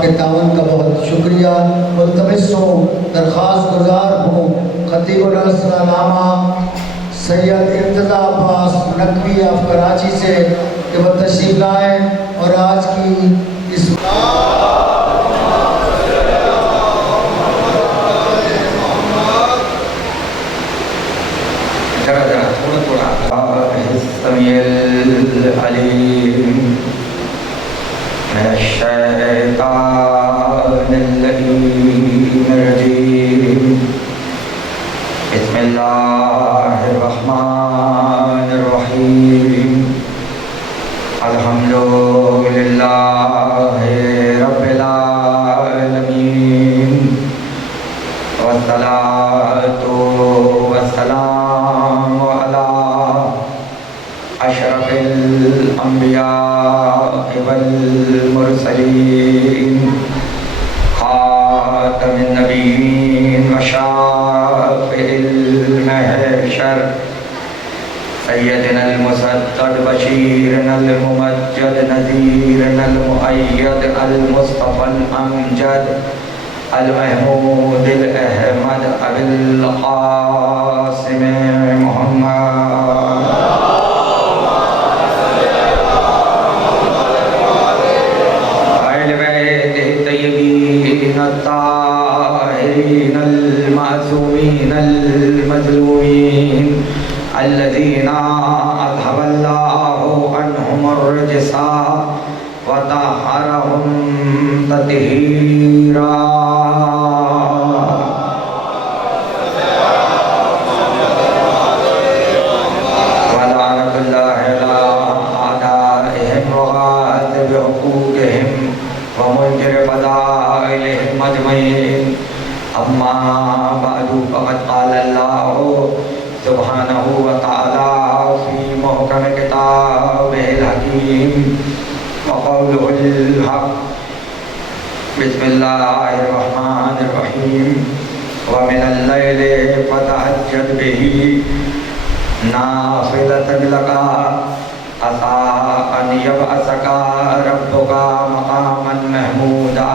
के ताउन का बहुत शुक्रिया। मुल्तमिस हूँ, दरख्वास्त गुजार हूँ खतीबुल अलमा सैयद इर्तज़ा अब्बास नकवी ऑफ कराची से कि वह तशरीफ़ लाएँ और आज की इस बिस्मिल्लाहिर्रहमानिर्रहीम अल्हम्दुलिल्लाहि रब्बिल आलमीन वस्सलातु वस्सलामु अला अशरफिल अंबिया वल मुरसलीन खातमिन नबीयीन व शाफ़िइल महशर सय्यदनल मुसद्दद बशीरनल मुमज्जद नज़ीरनल मुअय्यद अल मुस्तफ़ल अमजद अल महमूदिल अहमद अबिल क़ासिम मुहम्मद अहल बैत तय्यबीन अत्ताहिरीन अल मासूमीन अल मज़लूमीन अल्लज़ीना अज़हबल्लाहु अन्हुमुर रिज्सा व तहहरहुम तत्हीरा। व लअनतुल्लाहि अला आदाइहिम व गासिबि हुकूक़िहिम व मुनकिरि फ़दाइलिहिम अजमईन। अम्मा बअदु फ़क़द क़ालल्लाहु सुब्हानहु व तआला फी मुहकम किताबिहिल हकीम व क़ौलुहुल हक़। बिस्मिल्लाहिर्रहमानिर्रहीम व मिनल लैलि फ़तहज्जद बिही नाफ़िलतन लका असा अन यबअसका रब्बुका मक़ामन महमूदा।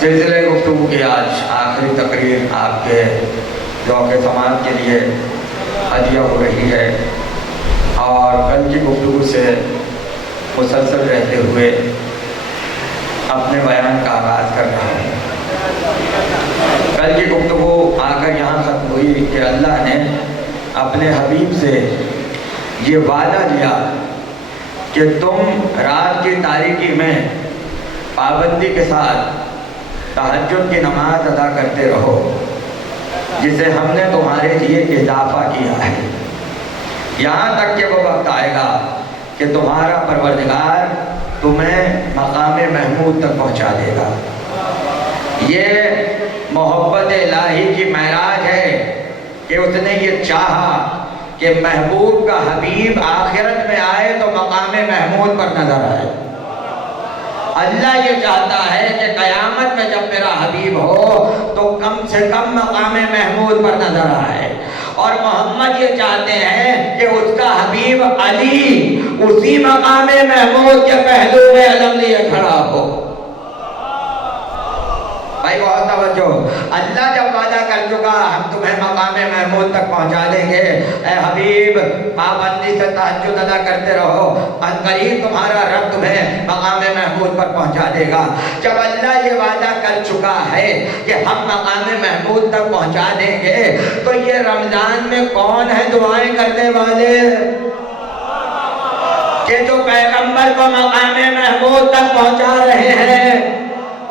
सिलसिले गुफ्तगू की आज आखिरी तकरीर आपके ज़ौक़ समात के लिए हदिया हो रही है और कल की गुफ्तगू से मुसलसल रहते हुए अपने बयान का आगाज़ कर रहा हूँ। कल की गुफ्तगू आकर यहाँ ख़त्म हुई कि अल्लाह ने अपने हबीब से ये वादा लिया कि तुम रात की तारीकी में पाबंदी के साथ तहज्जुद की नमाज अदा करते रहो, जिसे हमने तुम्हारे लिए इजाफा किया है, यहाँ तक कि वो वक्त आएगा कि तुम्हारा परवरदिगार तुम्हें मकाम महमूद तक पहुँचा देगा। ये मोहब्बत इलाही की महराज है कि उसने ये चाहा कि महबूब का हबीब आखिरत में आए तो मकाम महमूद पर नजर आए। अल्लाह ये चाहता है कि क़यामत में जब मेरा हबीब हो तो कम से कम मकाम महमूद पर नजर आए। और मोहम्मद ये चाहते हैं कि उसका हबीब अली उसी मकाम महमूद के पहलू में अलम लिए खड़ा हो। भाई बहुत तवज्जो, अल्लाह जब वादा कर चुका हम तुम्हें मकाम महमूद तक पहुंचा देंगे, ए हबीब पाबंदी से तहज्जुद अदा करते रहो, अनकरीब तुम्हारा रब तुम्हें मकाम महमूद पर पहुंचा देगा। जब अल्लाह ये वादा कर चुका है कि हम मकाम महमूद तक पहुंचा देंगे, तो ये रमजान में कौन है दुआएं करने वाले कि जो पैगंबर को मकाम महमूद तक पहुंचा रहे हैं।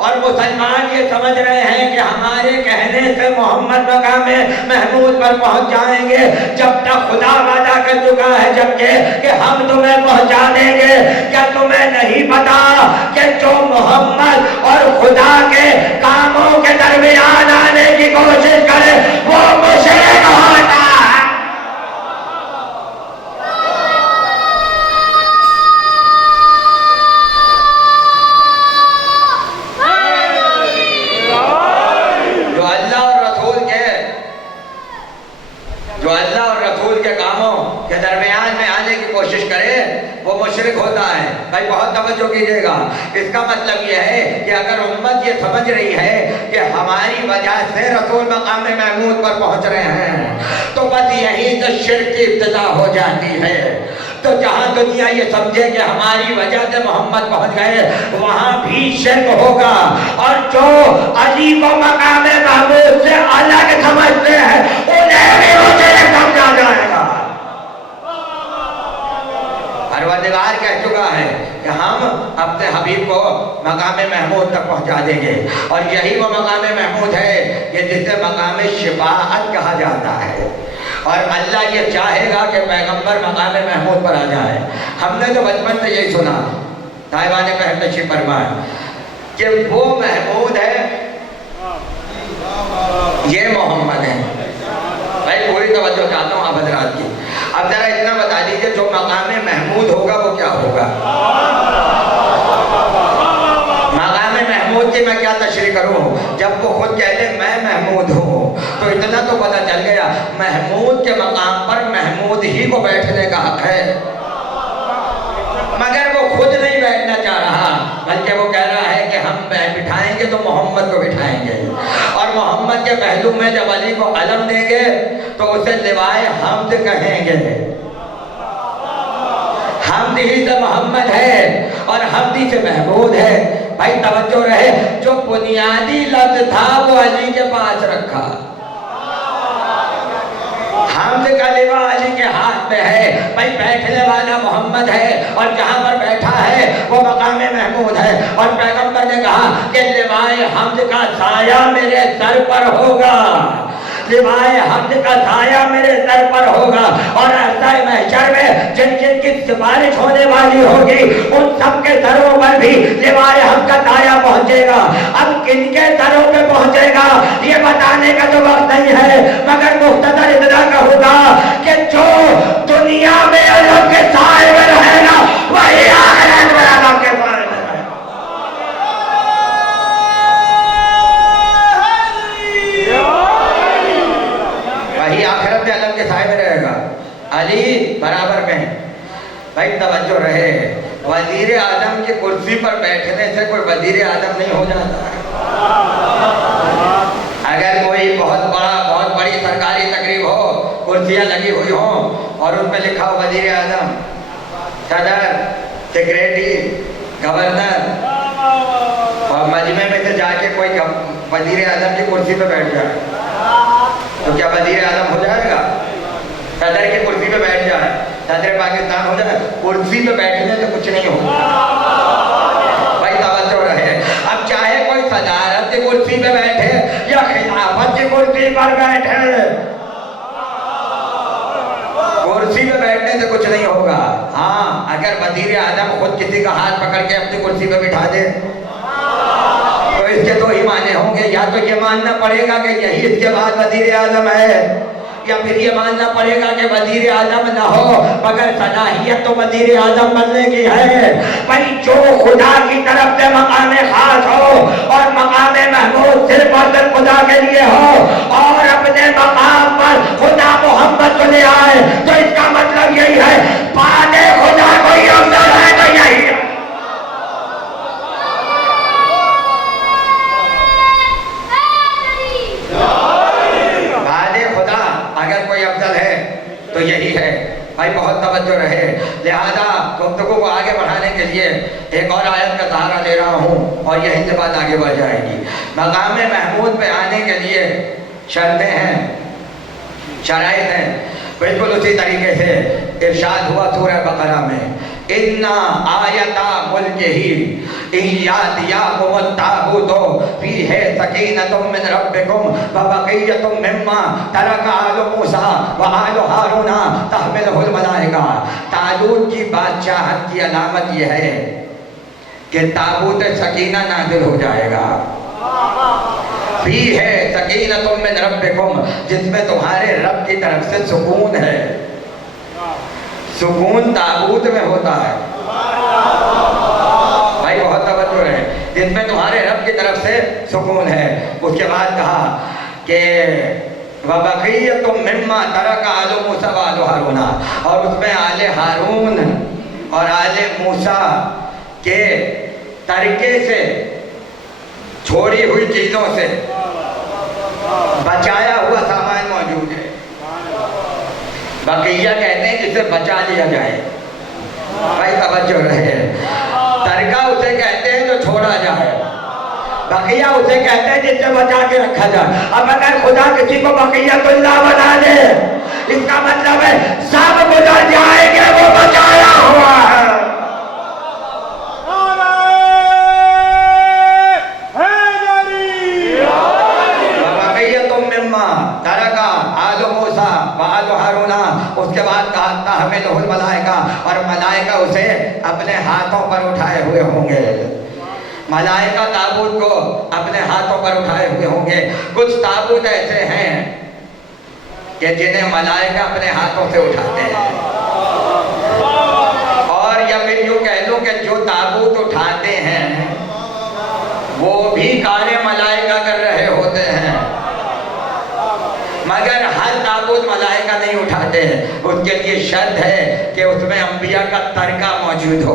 और मुसलमान ये समझ रहे हैं कि हमारे कहने से मोहम्मद मकाम महमूद पर पहुंच जाएंगे, जब तक खुदा वादा कर चुका है जबकि कि हम तुम्हें पहुंचा देंगे। क्या तुम्हें नहीं पता कि जो मोहम्मद और खुदा के कामों के दरमियान आने की कोशिश करे वो मुशरिक होता है। अल्लाह और रसूल के कामों के दरमियान में आने की कोशिश करे वो मुशरिक होता है। भाई बहुत तवज्जो कीजिएगा। इसका मतलब यह है कि अगर उम्मत ये समझ रही है कि हमारी वजह से रसूल मकाम महमूद पर पहुंच रहे हैं तो बस यही तो शिर्क की इब्तिदा हो जाती है। तो जहां दुनिया ये समझे कि हमारी वजह से मोहम्मद पहुंच गए वहां भी शिर्क होगा। और जो अली को मकाम महमूद से अलग समझते हैं उन्हें भी मुशरिक समझा जाएगा। परवरदिगार कह चुका है कि हम अपने हबीब को मकाम महमूद तक पहुंचा देंगे और यही वो मकाम महमूद है कि जिसे मकाम शिफाअत कहा जाता है। और अल्लाह ये चाहेगा कि पैगंबर मकाम महमूद पर आ जाए। हमने तो बचपन से यही सुना, ताइबान पहल नशीब फरमाए कि वो महमूद है, ये मोहम्मद है। भाई पूरी तवज्जो चाहता हूँ आप हजरात की। अब जरा इतना बता दीजिए जो मकाम महमूद होगा वो क्या होगा? मकाम महमूद की मैं क्या तशरीह करूँ? जब वो खुद कहते मैं महमूद हूँ तो इतना तो पता चल गया महमूद के मकाम पर महमूद ही को बैठने का हक है। मगर वो खुद नहीं बैठना चाह रहा बल्कि वो कह रहा है कि हम बिठाएंगे तो मोहम्मद को बिठाएंगे। और मोहम्मद के पहलू में जब अली को अलम देंगे तो उसे लिवाए हमद कहेंगे। हमद ही से मोहम्मद है और हमदी से महमूद है। भाई तवज्जो रहे, जो बुनियादी लफ्ज था वो अली के पास रखा। हमद का लिवा अली के हाथ में है। भाई बैठने वाला मोहम्मद है और जहां पर बैठा है वो मकाम महमूद है। और पैगंबर ने कहा कि लिवाए हमद का साया मेरे सर पर होगा, लिवाए हमद का साया मेरे सर पर होगा। और रास्ताए महशर में जिन जिन की सिफारिश होने वाली होगी उन सबके सरों पर भी लिवाए हमद का साया पहुंचेगा। अब किनके सरों पे पहुंचेगा ये बताने का तो वक्त नहीं है, मगर मुख्तसर इतना कहूंगा कि जो दुनिया में अल्लाह के साए में रहेगा वही आखिरत में अल्लाह के साए में रहेगा। वही आखिरत में अल्लाह के साए में रहेगा। अली बराबर में है। भाई तवज्जो रहे, वजीर आजम की कुर्सी पर बैठने से कोई वजीर आजम नहीं हो जाता। अगर कोई बहुत बड़ी सरकारी तकरीब हो, कुर्सियां लगी हुई हो और उन पर लिखा हो वजीर आजम, सदर, सेक्रेटरी, गवर्नर, और मजमे में से जाके कोई वजीर आजम की कुर्सी पे बैठ जाए तो क्या वजीर आजम हो जाएगा? सदर की कुर्सी पे बैठ जाए, सदर पाकिस्तान हो जाए, कुर्सी पे बैठने से कुछ नहीं होगा। भाई तवज्जो रहे, अब चाहे कोई सदारत की कुर्सी पे बैठे या खिलाफत की कुर्सी पर बैठे, कुर्सी पे बैठने से कुछ नहीं होगा। हाँ, अगर वजीर आजम खुद किसी का हाथ पकड़ के अपनी कुर्सी पे बिठा दे तो इसके दो ही माने होंगे, या तो ये मानना पड़ेगा कि यही इसके बाद वजीर आजम है, या फिर ये मानना पड़ेगा कि वजीर आजम ना हो मगर सलाहियत तो वजीर आजम बनने की है। भाई जो खुदा की तरफ से मकाम खास हो और मकाम महमूद सिर्फ और सिर्फ खुदा के लिए हो और अपने मकाम पर खुदा मोहम्मद को ले आए तो इसका मतलब यही है पाने खुदा कोई अफजल है तो यही है। अगर कोई अफजल है तो यही है। भाई बहुत तवज्जो रहे, लिहाजा गुफ्तगू को आगे बढ़ाने के लिए एक और आयत का सहारा ले रहा हूँ और यही से बात आगे बढ़ जाएगी। मकाम महमूद पे आने के लिए शर्तें हैं, शराइत हैं। बिल्कुल उसी तरीके से इरशाद हुआ सूरह बकरा में, इन्ना आयता मुल्किही इयातियाकुमुत्ताबूतो फीहे सकीनतुम मिन रब्बिकुम व बक़िय्यतुम मिम्मा तरक आलु मूसा व आलु हारूना तहमिलुहुल मलाइका। तालूत की बादशाहत की अलामत यह है कि ताबूत सकीना नाज़िल हो जाएगा। फीहे सकीनतुम मिन रब्बिकुम, जिसमें तुम्हारे रब की तरफ से सुकून है। सुकून ताबूत में होता है। भाई बहुत तवज्जो है, जिसमें तुम्हारे रब की तरफ से सुकून है। उसके बाद कहा कि वबक़िय्यतु मिम्मा तरका आलु मूसा व आलु हारून, और उसमें आले हारून और आले मूसा के तरीके से छोड़ी हुई चीजों से बचाया हुआ सामान मौजूद है। बक़िया कहते हैं जिसे बचा लिया जाए। भाई तवज्जो रहे। तरका उसे कहते हैं जो छोड़ा जाए, बक़िया उसे कहते हैं जिससे बचा के रखा जाए। अब अगर खुदा किसी को बक़ियतुल्लाह बना दे, इसका मतलब है सब गुजर जाएंगे, वो बचाया हुआ है। उसके बाद कहा हमें मलाइका, और मलाइका उसे अपने हाथों पर उठाए हुए होंगे। मलाइका ताबूत को अपने हाथों पर उठाए हुए होंगे। कुछ ताबूत ऐसे हैं कि जिन्हें मलाइका अपने हाथों से उठाते हैं, और या फिर यूं कह लो कि जो ताबूत उठाते हैं वो भी कार्य मलाइका कर रहे होते हैं, मगर हर ताबूत मलाइका नहीं उठाते। उसके लिए शर्त है कि उसमें अंबिया का तरका मौजूद हो,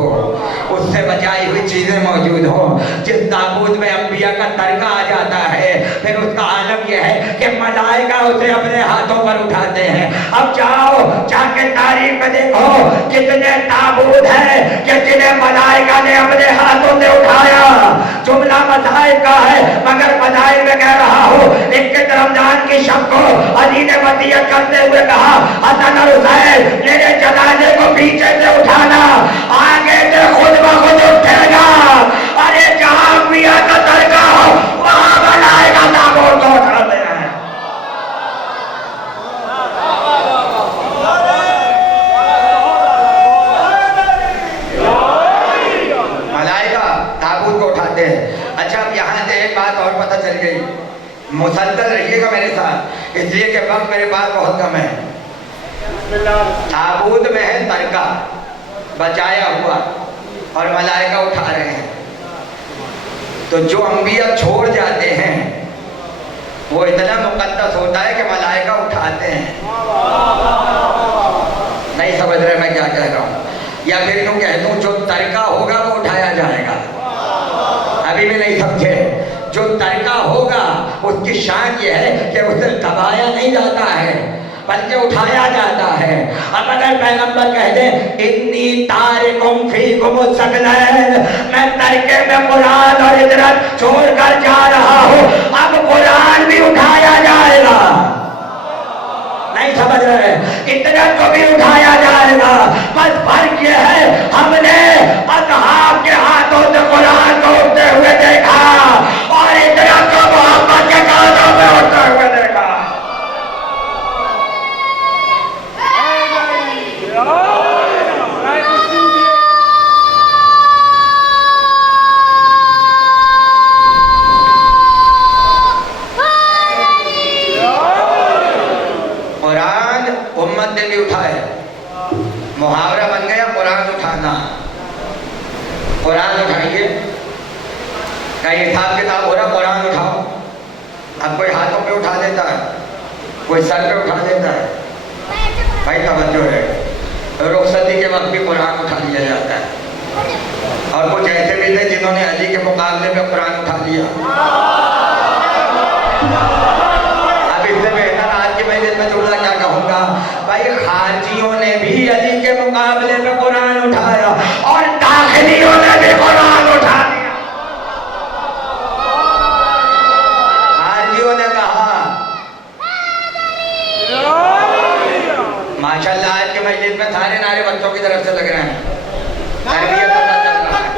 उससे बचाई हुई चीजें मौजूद हो। जिस ताबूत में अंबिया का तरका आ जाता है, फिर उसका आलम यह है कि मलाइका उसे अपने हाथों पर उठाते हैं। अब जाओ जाके तारीख में देखो कितने ताबूत हैं कि जिन्हें मलाइका ने अपने हाथों से उठाया। जुमला मसाइब का है, मगर मसाइब में कह रहा हूँ, 21 रमजान की शब को अली ने वसीयत करते हुए कहा, हसन और हुसैन मेरे जनाजे को पीछे से उठाना, आगे से खुद ब खुद उठेगा। अरे जहां पिया का तरका हो वहां बनाएगा ताबूत को उठाते हैं। मलाइका ताबूत को उठाते हैं। अच्छा, अब यहाँ से एक बात और पता चल गई, मुसलसल रहिएगा मेरे साथ, इसलिए कि वक्त मेरे पास बहुत कम है। ताबूत में है तरका बचाया हुआ और मलाइका उठा रहे हैं। तो जो अंबिया छोड़ जाते हैं वो इतना मुकद्दस होता है कि मलाइका उठाते हैं। नहीं समझ रहे मैं क्या कह रहा हूँ? या फिर यूं कह दूं, जो तरका होगा वो उठाया जाएगा। अभी भी नहीं समझे? जो तरका होगा उसकी शान ये है कि उसे दबाया नहीं जाता है बल्कि उठाया जाता है। अब अगर पैगंबर कह दे इन्नी तारिकुम फीकुम सकलैन, मैं तरके में कुरान और इजरत छोड़ कर जा रहा हूँ, अब कुरान भी उठाया जाएगा। नहीं समझ रहे? इजरत को भी उठाया जाएगा। बस फर्क ये है, हमने असहाब के हाथों से कुरान को उठते हुए देखा और इजरत को मोहम्मद के कानों में उठते हुए देखा। कुरान उम्मत ने भी उठाए, मुहावरा बन गया कुरान उठाना। कुरान उठाइए, कहीं हिसाब किताब हो रहा, कुरान उठाओ। अब कोई हाथों पे उठा देता है, कोई सर पे उठा देता है। भाई तवज्जो है, रुखसती के वक्त भी कुरान उठा लिया जाता है। और कुछ ऐसे भी थे जिन्होंने अली के मुकाबले में कुरान उठा लिया। अब इससे बेहतर आज की मजलिस में जुमला क्या कहूँगा, भाई खारजियों ने भी अली के मुकाबले में कुरान उठाया और दाखिलियों ने भी कुरान उठा लिया। खारजियों ने कहा, माशाल्लाह आज के मजलिस में सारे नारे बच्चों की तरफ से लग रहे हैं। तरबियत पता चल रहा है।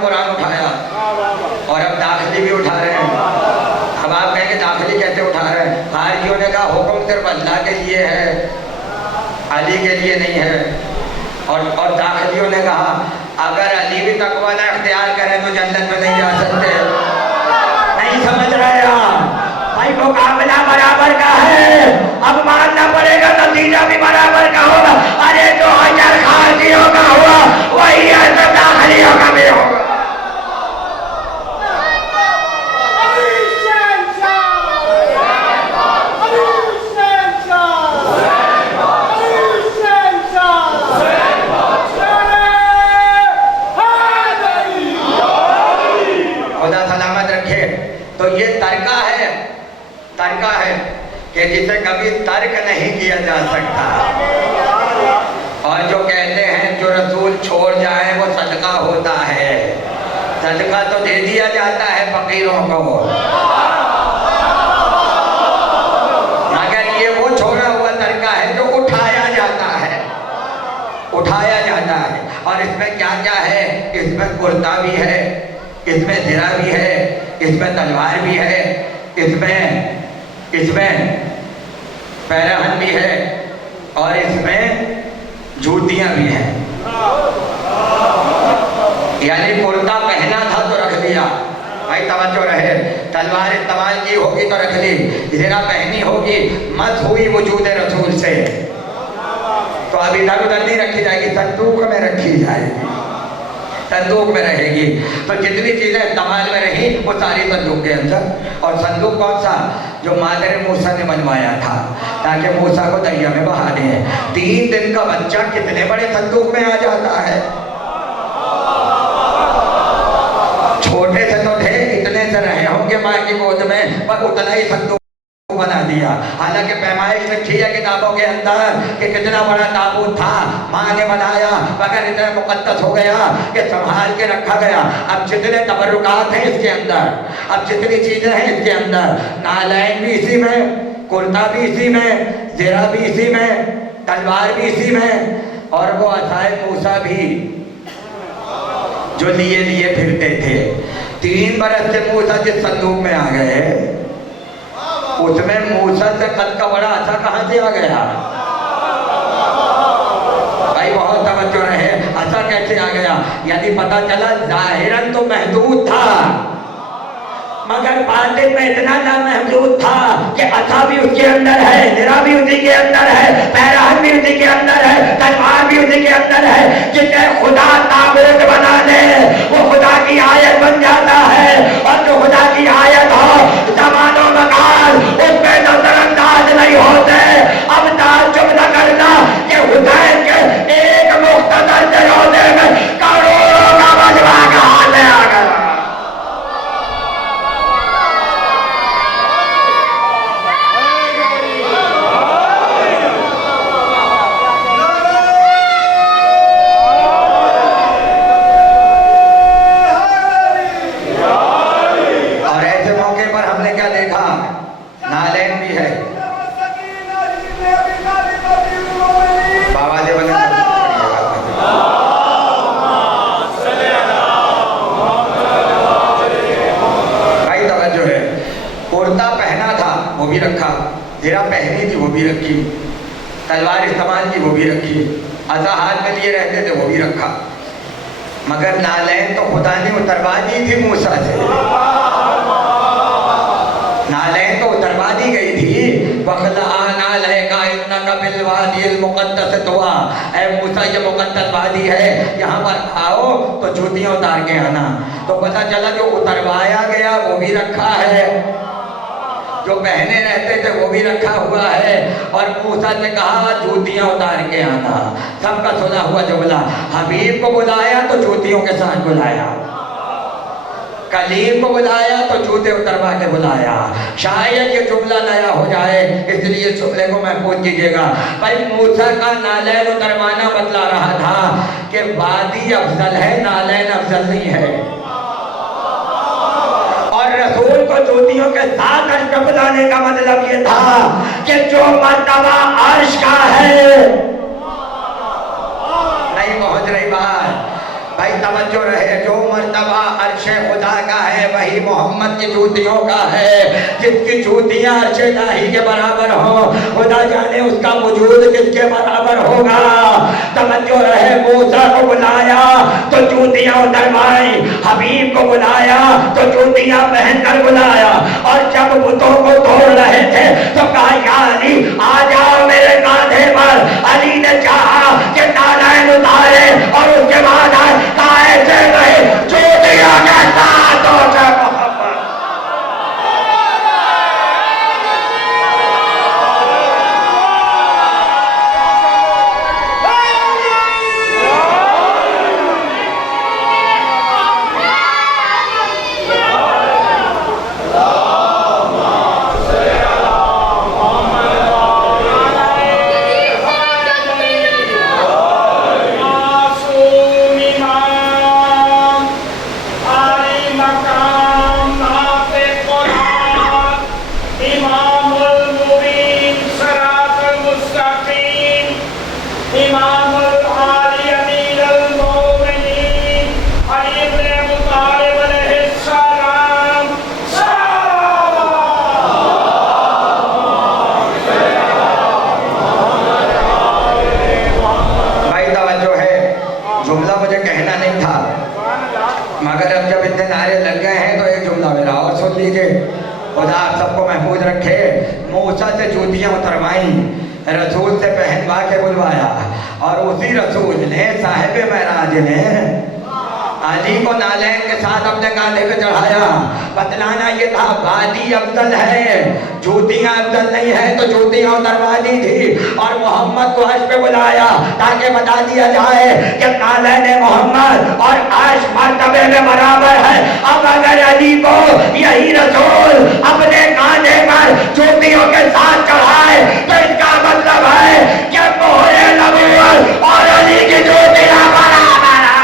कुरान उठाया और अब दाखिली भी उठा रहे हैं। अब आप कहेंगे दाखिली कैसे उठा रहे हैं? खारजियों ने कहा हुक्म सिर्फ अल्लाह के लिए है, अली के लिए नहीं है। और दाखिलियों ने कहा अगर अली भी तकवा ना इख्तियार करें तो जन्नत में नहीं जा सकते। नहीं समझ रहे आप भाई, मुकाबला बराबर का है, अब मानना पड़ेगा, नतीजा भी बराबर का होगा। अरे जो हजर खारजियों का हुआ वही है तो दाखिलियों का भी होगा। खुदा सलामत रखे। तो ये तर्का है कि जिसे कभी तर्क नहीं किया जा सकता। और जो कहते हैं जो रसूल छोड़ जाए वो सदका होता है, सदका तो दे दिया जाता है फकीरों को, मगर ये वो छोड़ा हुआ तर्का है जो उठाया जाता है। और इसमें क्या क्या है? इसमें कुर्ता भी है, इसमें ज़िरा भी है, इसमें तलवार भी है, इसमें पैरहन भी है, और इसमें जूतियां भी हैं। यानी कुर्ता पहना था तो रख लिया, भाई तवज्जो रहे। तलवार इस्तेमाल की होगी तो रख ली, ज़िरा पहनी होगी, मत हुई वजूद रसूल से तो अब इधर उधर नहीं रखी जाएगी, संदूक में रखी जाएगी, संदूक में रहेगी। तो जितनी चीजें इस्तेमाल में रही वो सारी संदूक के अंदर। और संदूक कौन सा? जो मादर मूसा ने बनवाया था ताकि मूसा को दरिया में बहा दें। 3 दिन का बच्चा कितने बड़े संदूक में आ जाता है। छोटे से तो थे, इतने से रहे होंगे माँ की गोद में, पर उतना ही संदूक बना दिया। हालांकि पैमाइश लिखी है किताबों के अंदर कि कितना बड़ा ताबूत था, माँ ने बनाया, मगर इतना मुकद्दस हो गया कि संभाल के रखा गया। अब जितने तबरुकात हैं इसके अंदर, अब जितनी चीजें हैं इसके अंदर, नालैन भी इसी में, कुर्ता भी इसी में, ज़िरा भी इसी में, तलवार भी इसी में, और वो असाए मूसा भी जो लिए फिरते थे। 3 बरस से मूसा जिस संदूक में आ गए उसमें मूसा से कद का बड़ा आसा कहां से आ गया? भाई बहुत तवज्जो रहे, आसा कैसे आ गया? यानी पता चला जाहिरन तो महदूद था, मगर बातिन में इतना नामहदूद था कि असा भी उसके अंदर है, ज़िरा भी उसी के अंदर है, पैरहन भी उसी के अंदर है, तलवार भी उसी के अंदर है। जिसे खुदा ताबूत बना दे वो खुदा की आयत बन जाता है, और जो खुदा की आयत हो ज़मानो मकान उसमें नजरअंदाज नहीं होते। अब ताज्जुब न करना कि हुसैन के एक मुख्तसर जनाजे में करोड़ों का मजमा कहां से आ गया। ज़िरा पहनी थी वो भी रखी, तलवार इस्तेमाल की वो भी रखी, असा हाथ में लिए रहते थे वो भी रखा, मगर नालैन तो खुदा ने उतरवा दी थी मूसा से। नालैन तो उतरवा दी गई थी। मूसा ये मुकद्दस वादी है, यहाँ पर आओ तो जूतियां उतार के आना। तो पता चला जो उतरवाया गया वो भी रखा है, जो पहने रहते थे वो भी रखा हुआ है। और मूसा ने कहा जूतियां उतार के आना। सबका सुना हुआ जुमला, हबीब को बुलाया तो जूतियों के साथ बुलाया, कलीम को बुलाया तो जूते उतरवा के बुलाया। शायद ये जुमला नया हो जाए, इसलिए जुमले को महफूज कीजिएगा। भाई मूसा का नालैन उतरवाना बतला रहा था कि वादी अफजल है, नालैन अफजल नहीं है। और रसूल को जूतियों के साथ अर्श पे बुलाने का मतलब ये था कि जो मर्तबा अर्श का है, नहीं पहुंच रही बात भाई, तवज्जो रहे, जो मर्तबा अर्श खुदा का है वही मोहम्मद की जूतियों का है। जिसकी जूतियां अर्श इलाही के बराबर हो, खुदा जाने उसका वजूद किसके बराबर होगा। तवज्जो रहे, मूसा को बुलाया तो जूतियां उतरवाई, हबीब को बुलाया तो जूतियां पहनकर बुलाया। और जब बुतों को तोड़ रहे थे तो कहा या अली आ जाओ मेरे कांधे पर। अली ने चाहा कि नारायण उतारे और उसके बाद कहा ऐसे नहीं जूतियों के साथ हो जाए। मगर अब जब इतने नारे लग गए हैं तो एक जुमला मेरा और सुन लीजिए। खुदा आप सबको महफूज रखे। मूसा से जूतियां उतरवाई, रसूल से पहनवा के बुलवाया और उसी रसूल ने साहिब महराज ने अली को नालैन के साथ अपने कांधे पे चढ़ाया। बतलाना ये था वादी अफजल है, जूतियां अफजल नहीं है तो जूतियां उतरवा दी थी। और मोहम्मद को अर्श पे बुलाया ताकि बता दिया जाए कि नालैन मोहम्मद और अर्श मर्तबे में बराबर है। अब अगर अली को यही रसूल अपने कांधे पर जूतियों के साथ चढ़ाए तो इसका मतलब है कि मोहरे नबूवत और अली की जूतियां बराबर है।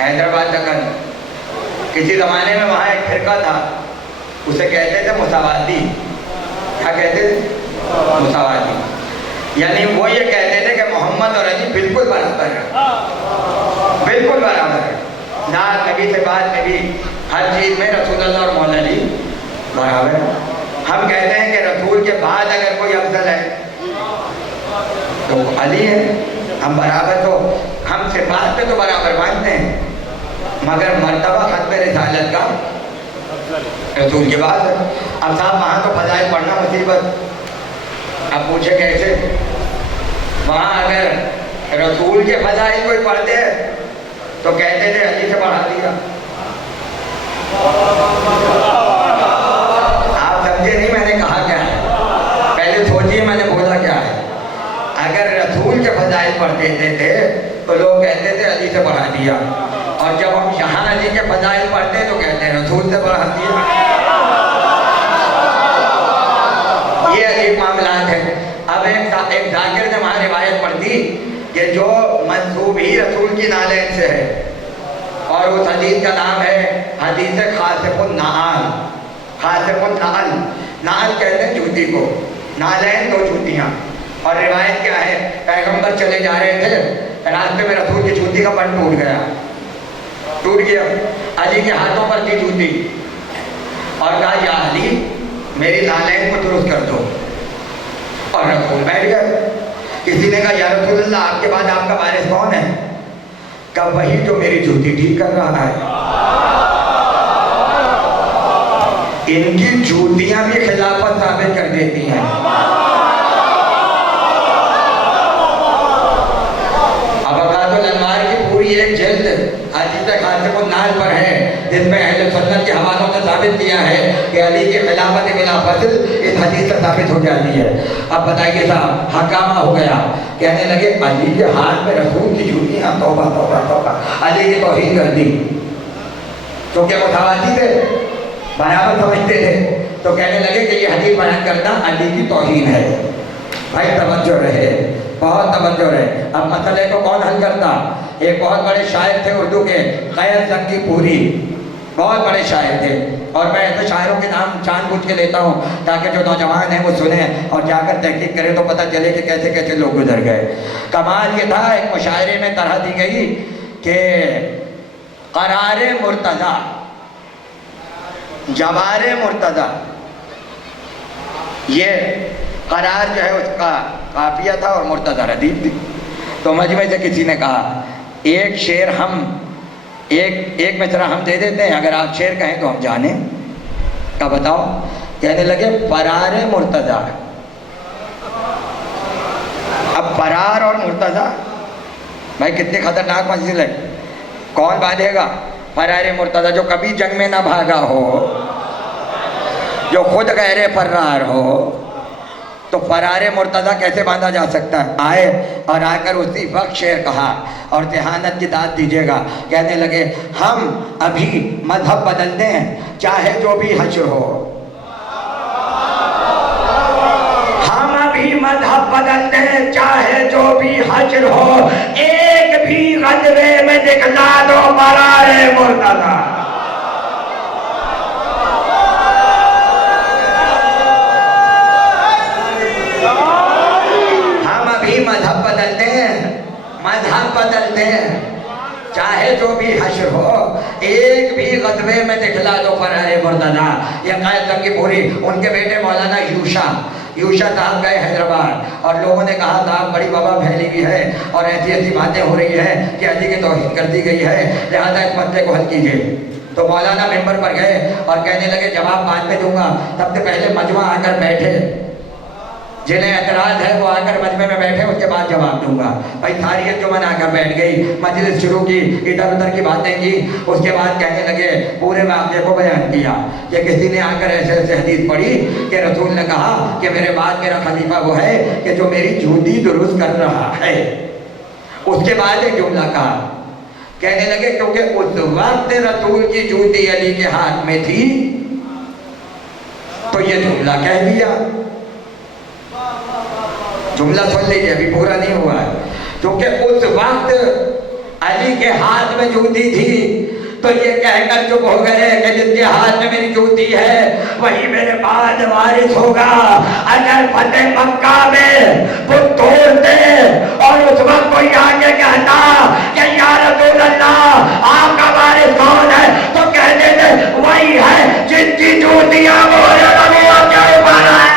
हैदराबाद दक्कन किसी जमाने में वहाँ एक फिरका था, उसे कहते थे मुसावादी। क्या कहते थे? मुसावादी। यानी वो ये कहते थे कि मोहम्मद और अली बिल्कुल बराबर है, बिल्कुल बराबर है। नात नबी से बात में भी हर चीज़ में रसूलुल्लाह और मौला अली बराबर है। हम कहते हैं कि रसूल के बाद अगर कोई अफजल है तो अली है। हम बराबर तो हम सिफात पे तो बराबर मानते हैं, मगर मर्तबा खत्म रिसालत का रसूल के बाद है। अब साहब वहाँ तो फजाइल पढ़ना मुसीबत। अब पूछे कैसे? वहाँ अगर रसूल के फजाइल कोई पढ़ते तो कहते थे अली से पढ़ा दिया। आप समझे नहीं मैंने कहा क्या है? पहले सोचिए मैंने बोला क्या है। अगर रसूल के फजाइल पढ़ देते थे तो लोग कहते थे अली से पढ़ा दिया, और जब हम यहाँ अली के फजाइल पढ़ते तो कहते हैं रसूल से पढ़ा दिया। ये अजीब मामला है। अब एक जाकिर ने वहाँ रिवायत पढ़ दी कि जो मंसूब ही रसूल की नालैन से है, और उस हदीस का नाम है हदीस खासिफुन नाल। खासिफुन नाल, नाल कहते हैं जूती को, नालैन दो जूतियाँ। और रिवायत क्या है? पैगंबर चले जा रहे थे, रास्ते में रसूल की जूती का बंद टूट गया। अली के हाथों पर थी जूती और कहा या अली मेरी नालैन को दुरुस्त कर दो, और रसूल बैठ गए। किसी ने कहा या रसूलल्लाह आपके बाद आपका वारिस कौन है? कहा वही जो मेरी जूती ठीक कर रहा है। इनकी जूतियां भी खिलाफत साबित कर देती हैं। अब अकादुल अनवार की पूरी एक जेल जल्द हदीस खासिब नाल पर है, जिसमें अहले सुन्नत के हवालों से साबित किया है कि अली की खिलाफत बिला फजल इस हदीस से साबित हो जाती है। अब बताइए साहब, हकामा हो गया, कहने लगे अली के हाथ में रसूल की जूतियां, तौबा तौबा तौबा, अली की तौहीन कर दी। क्योंकि मुतवाती थे, बराबर समझते थे, तो कहने लगे कि ये हदीस बयान करना अली की तौहीन है। भाई तवज्जो रहे, बहुत तवज्जो रहे। अब मसले को कौन हल करता? एक बहुत बड़े शायर थे उर्दू के, क़ैस जंगीपुरी, बहुत बड़े शायर थे। और मैं ऐसे शायरों के नाम जानबूझ के लेता हूँ ताकि जो नौजवान हैं वो सुने और जाकर तहकीक करें तो पता चले कि कैसे कैसे लोग गुजर गए। कमाल ये था, एक मुशायरे में तरह दी गई कि क़रारे मुर्तज़ा, जवारे मुर्तज़ा, ये करार जो है उसका काफिया था और मुर्तज़ा रदीफ थी। तो मजमे से किसी ने कहा एक शेर हम एक मिसरा हम दे देते हैं, अगर आप शेर कहें तो हम जाने। क्या बताओ? कहने लगे फरार मुर्तज़ा। अब फरार और मुर्तज़ा भाई कितनी खतरनाक मंजिल है। कौन बांधेगा? फरार मुर्तज़ा, जो कभी जंग में ना भागा हो, जो खुद गैर फरार हो, तो फरारे मुर्तज़ा कैसे बांधा जा सकता है? आए और आकर उसी वक्त शेर कहा और जहानत की दाद दीजिएगा। कहने लगे हम अभी मजहब बदलते हैं चाहे जो भी हश्र हो, हम अभी मजहब बदलते हैं चाहे जो भी हश्र हो, एक भी गजबे में दिखला दो फरारे मुर्तज़ा। मजहब बदलते हैं चाहे जो भी हश्र हो, एक भी गजबे में दिखला दो फरारे मुर्तज़ा। ये क़ैस जंगीपुरी, उनके बेटे मौलाना यूशा साहब गए हैदराबाद और लोगों ने कहा साहब बड़ी वबा फैली हुई है और ऐसी ऐसी बातें हो रही है कि अली की तौहीन कर दी गई है, लिहाजा इस मसले को हल कीजिए। तो मौलाना मेंबर पर गए और कहने लगे जवाब बाद में दूंगा, सबसे पहले मजमा आकर बैठे, जिन्हें एतराज़ है वो आकर मजमे में बैठे, उसके बाद जवाब दूंगा। भाई सारी जुमन आकर बैठ गई, मजलिस शुरू की, इधर उधर की बातें की। उसके बाद कहने लगे पूरे वाक़े को बयान किया कि किसी ने आकर ऐसे ऐसे हदीस पढ़ी कि रसूल ने कहा कि मेरे बाद मेरा खलीफा वो है कि जो मेरी जूती दुरुस्त कर रहा है। उसके बाद एक जुमला कहा, कहने लगे क्योंकि उस वक्त रसूल की जूती अली के हाथ में थी, तो ये जुमला कह दिया। जुमला सुन लीजिए, अभी पूरा नहीं हुआ है। क्योंकि उस वक्त अली के हाथ में जूती थी, तो ये कहकर चुप हो गए कि जिसके हाथ में मेरी जूती है वही मेरे बाद वारिस होगा। अगर फतेह मक्का में वो तोड़ते और उस वक्त कोई आगे कहता कि या रसूल अल्लाह आपका वारिस कौन है, तो कह देते वही है जिनकी जूतियां मोरे नबी के ऊपर है।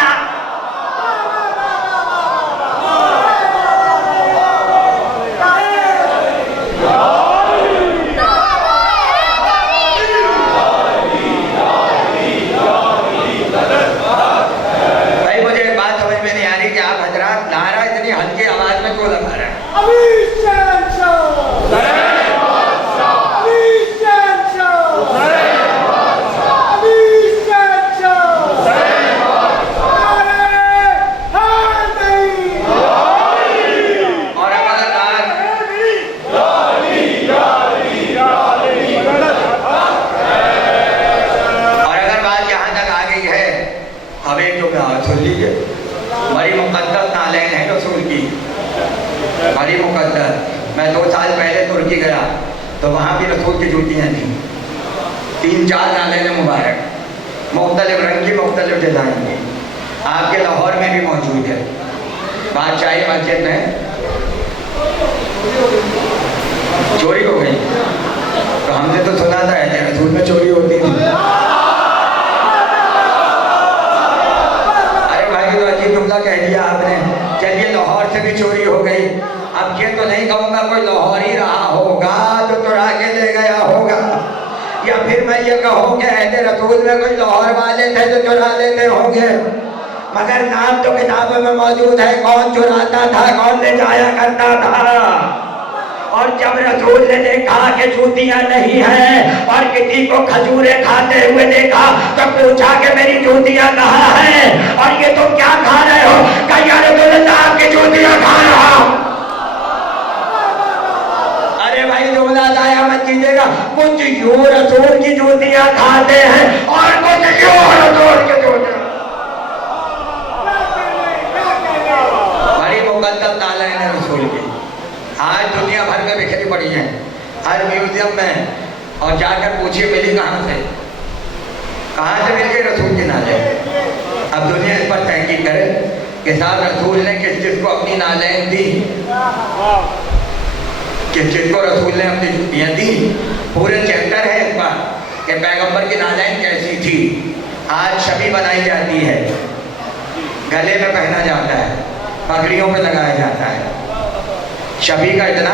बड़ी मुकद्दस। मैं 2 साल पहले तुर्की गया तो वहाँ भी रसूल की जूतियाँ थी, 3-4 नालें मुबारक, मुख्तलिफ रंग की, मुख्तलिफ डिज़ाइन की। आपके लाहौर में भी मौजूद है, बादशाही मस्जिद में चोरी हो गई। तो हमने तो सुना था ऐसे रसूल में चोरी होती थी। अरे भाई तो अजीब जुमला कह दिया आपने। चलिए लाहौर से भी चोरी हो गई, अब ये तो नहीं कहूँगा कोई लाहौरी रहा होगा जो चुरा के ले गया होगा, या फिर मैं ये कहूँ कि अहले रसूल में कोई लाहौर वाले थे जो चुरा लेते होंगे, मगर नाम तो किताबों में मौजूद है कौन चुराता था, कौन ले जाया करता था। और जब रसूल ने देखा कि जूतियां नहीं हैं और किसी को खजूरें खाते हुए देखा तो पूछा कि मेरी जूतियां कहाँ हैं और ये तुम क्या खा रहे हो? कहा या रसूल अल्लाह आपकी जूतियां खा रहा हूं। अरे भाई जुमला जाया मत कीजिएगा। कुछ यूं रसूल की जूतियां खाते हैं और कुछ यूं रसूल की जूतियां। बड़ी मुकद्दस नालैन है रसूल की। आज दुनिया भर में बिखरी पड़ी है, हर म्यूजियम में, और जाकर पूछिए मिली कहाँ से मिल गई रसूल की नालैन। अब दुनिया इस पर तहकीक करे कि साहब रसूल ने किस चीज को अपनी नालैन दी, किस चीज को रसूल ने अपनी जूतियां दी। पूरे चैप्टर है इस पर कि पैगंबर की नालैन कैसी थी। आज शबी बनाई जाती है, गले में पहना जाता है, पगड़ियों पे लगाया जाता है। शबी का इतना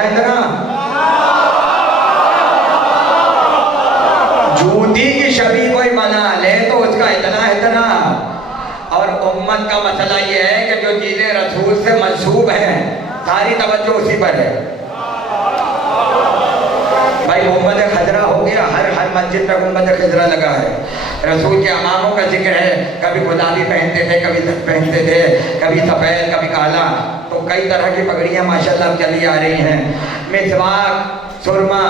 जूती की शबी कोई बना ले तो उसका इतना। और उम्मत का मसला ये है कि जो चीजें रसूल से मंसूब हैं सारी तवज्जो उसी पर है। भाई मोहम्मद खजरा हो गया, हर मस्जिद में मोहम्मद खजरा लगा है। रसूल के अमामों का जिक्र है, कभी गुलाबी पहनते थे, कभी पहनते थे, कभी सफ़ेद, कभी काला। तो कई तरह की पगड़ियाँ माशाल्लाह चली आ रही हैं। मिसवाक, सुरमा,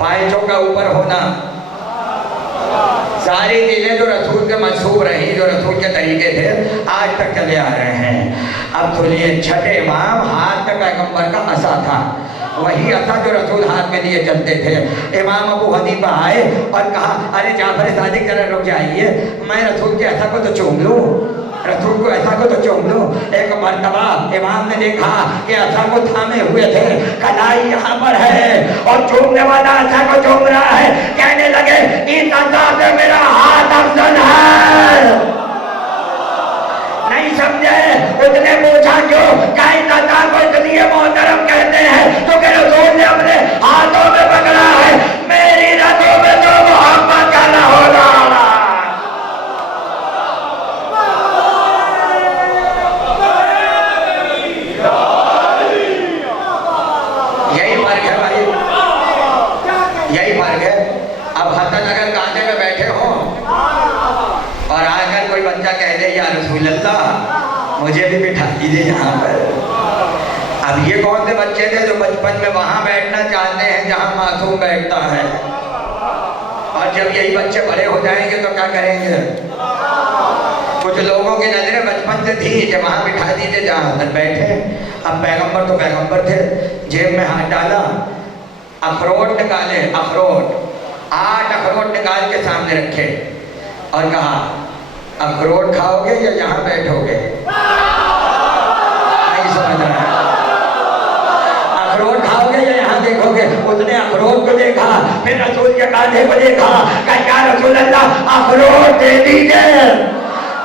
पायचों का ऊपर होना, सारी चीजें जो रसूल के मंसूब रही, जो रसूल के तरीके थे, आज तक चले आ रहे हैं। अब सुनिए, छठे इमाम हाथ में पैगंबर का असा था, वही असा जो रसूल हाथ में लिए चलते थे। इमाम अबू हनीफा आए और कहा, अरे जाफर सादिक जरा रुक जाइए, मैं रसूल के असा को तो चूम लूं, रसूल को ऐसा को तो चूम लूं। एक मर्तबा इमाम ने देखा कि असा को थामे हुए थे, कलाई यहाँ पर है और चूमने वाला असा को चूम रहा है। कहने लगे, इस असा से मेरा हाथ अफजल है। नहीं समझे? उसने पूछा क्यों? कहीं असा को इसलिए मोहतरम कहते हैं तो कि रसूल ने अपने हाथों में पकड़ा है। मेरी रगों में तो मोहब्बत का लहू दौड़ा। यही फर्क है भाई, यही फर्क है। अब हसन अगर कांधे में बैठे हो और आकर कोई बच्चा कह दे या रसूल अल्लाह मुझे भी बिठा दीजिए यहाँ पर। अब ये कौन से बच्चे थे जो बचपन में वहां बैठना चाहते हैं जहां मासूम बैठता है, और जब यही बच्चे बड़े हो जाएंगे तो क्या करेंगे? कुछ लोगों की नजरें बचपन से थी कि वहां बिठा दीजिए जहां हसन बैठे। अब पैगंबर तो पैगंबर थे, जेब में हाथ डाला, अखरोट निकाले, अखरोट 8 अखरोट निकाल के सामने रखे और कहा, अखरोट खाओगे या यहाँ बैठोगे? नहीं समझ रहा है। अखरोट खाओगे या यहाँ देखोगे? उसने अखरोट को देखा, फिर रसूल के कांधे को देखा, कहा क्या रसूल अल्लाह अखरोट दे दीजिए,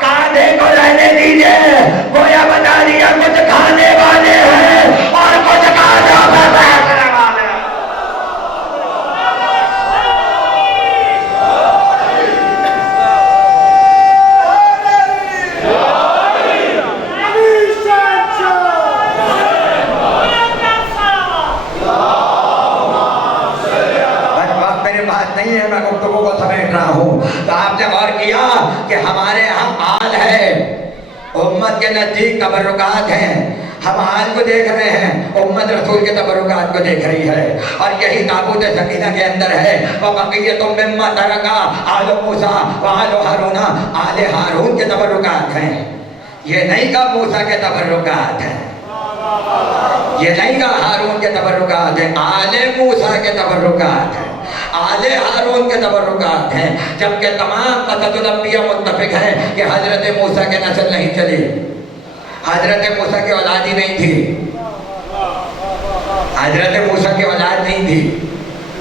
कांधे को रहने दीजिए। गोया बता दिया कुछ खाने वाले हैं और कुछ कांधों पर बैठने वाले। नहीं है, मैं गुफ्तगू को समेट रहा हूँ। तो आपने गौर किया कि हमारे यहाँ आल है, उम्मत के नजदीक तबर्रुकात हैं। हम आल को देख रहे हैं, उम्मत रसूल के तबर्रुकात को देख रही है। और यही ताबूत सकीना के अंदर है, वह बक़िय्यतुम मिम्मा तरका आल मूसा व आल हारून, आल हारून के तबर्रुकात हैं। ये नहीं का मूसा के तबर्रुकात हैं, ये नहीं का हारून के तबर्रुकात हैं, आले मूसा के तबर्रुकात हैं, आले हारून के तबर्रुकात हैं। जबकि तमाम क़ससुल अंबिया मुत्तफ़िक़ हैं कि हज़रत मूसा के नस्ल नहीं चली, हज़रत मूसा की औलाद ही नहीं थी, हज़रत मूसा की औलाद नहीं थी।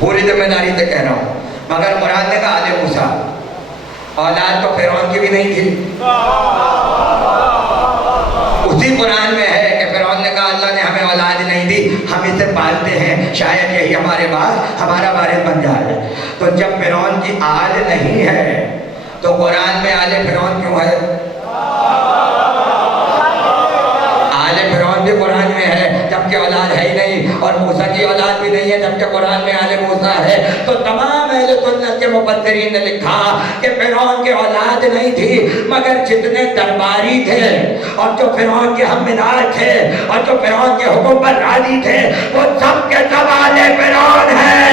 पूरी जिम्मेदारी से कह रहा हूँ, मगर मुराद ने कहा आले मूसा, औलाद तो फ़िरौन की भी नहीं थी। उसी कुरान में है कि फ़िरौन ने कहा अल्लाह ने हमें औलाद नहीं दी, हम इसे पालते हैं, शायद यही हमारे बाद हमारा वारिस बन जाए। तो जब फ़िरौन की आल नहीं है तो कुरान में आले फ़िरौन क्यों है? आले फ़िरौन भी कुरान में है, जबकि औलाद है ही नहीं। जबकि कुरान में आले मूसा है। तो तमाम अहले सुन्नत के मुफस्सिरीन ने लिखा कि फिरौन की औलाद नहीं थी, मगर जितने दरबारी थे और जो फिरौन के हममिनार थे और जो फिरौन के हुक्म पर राजी थे, वो सब के सब आले फिरौन है,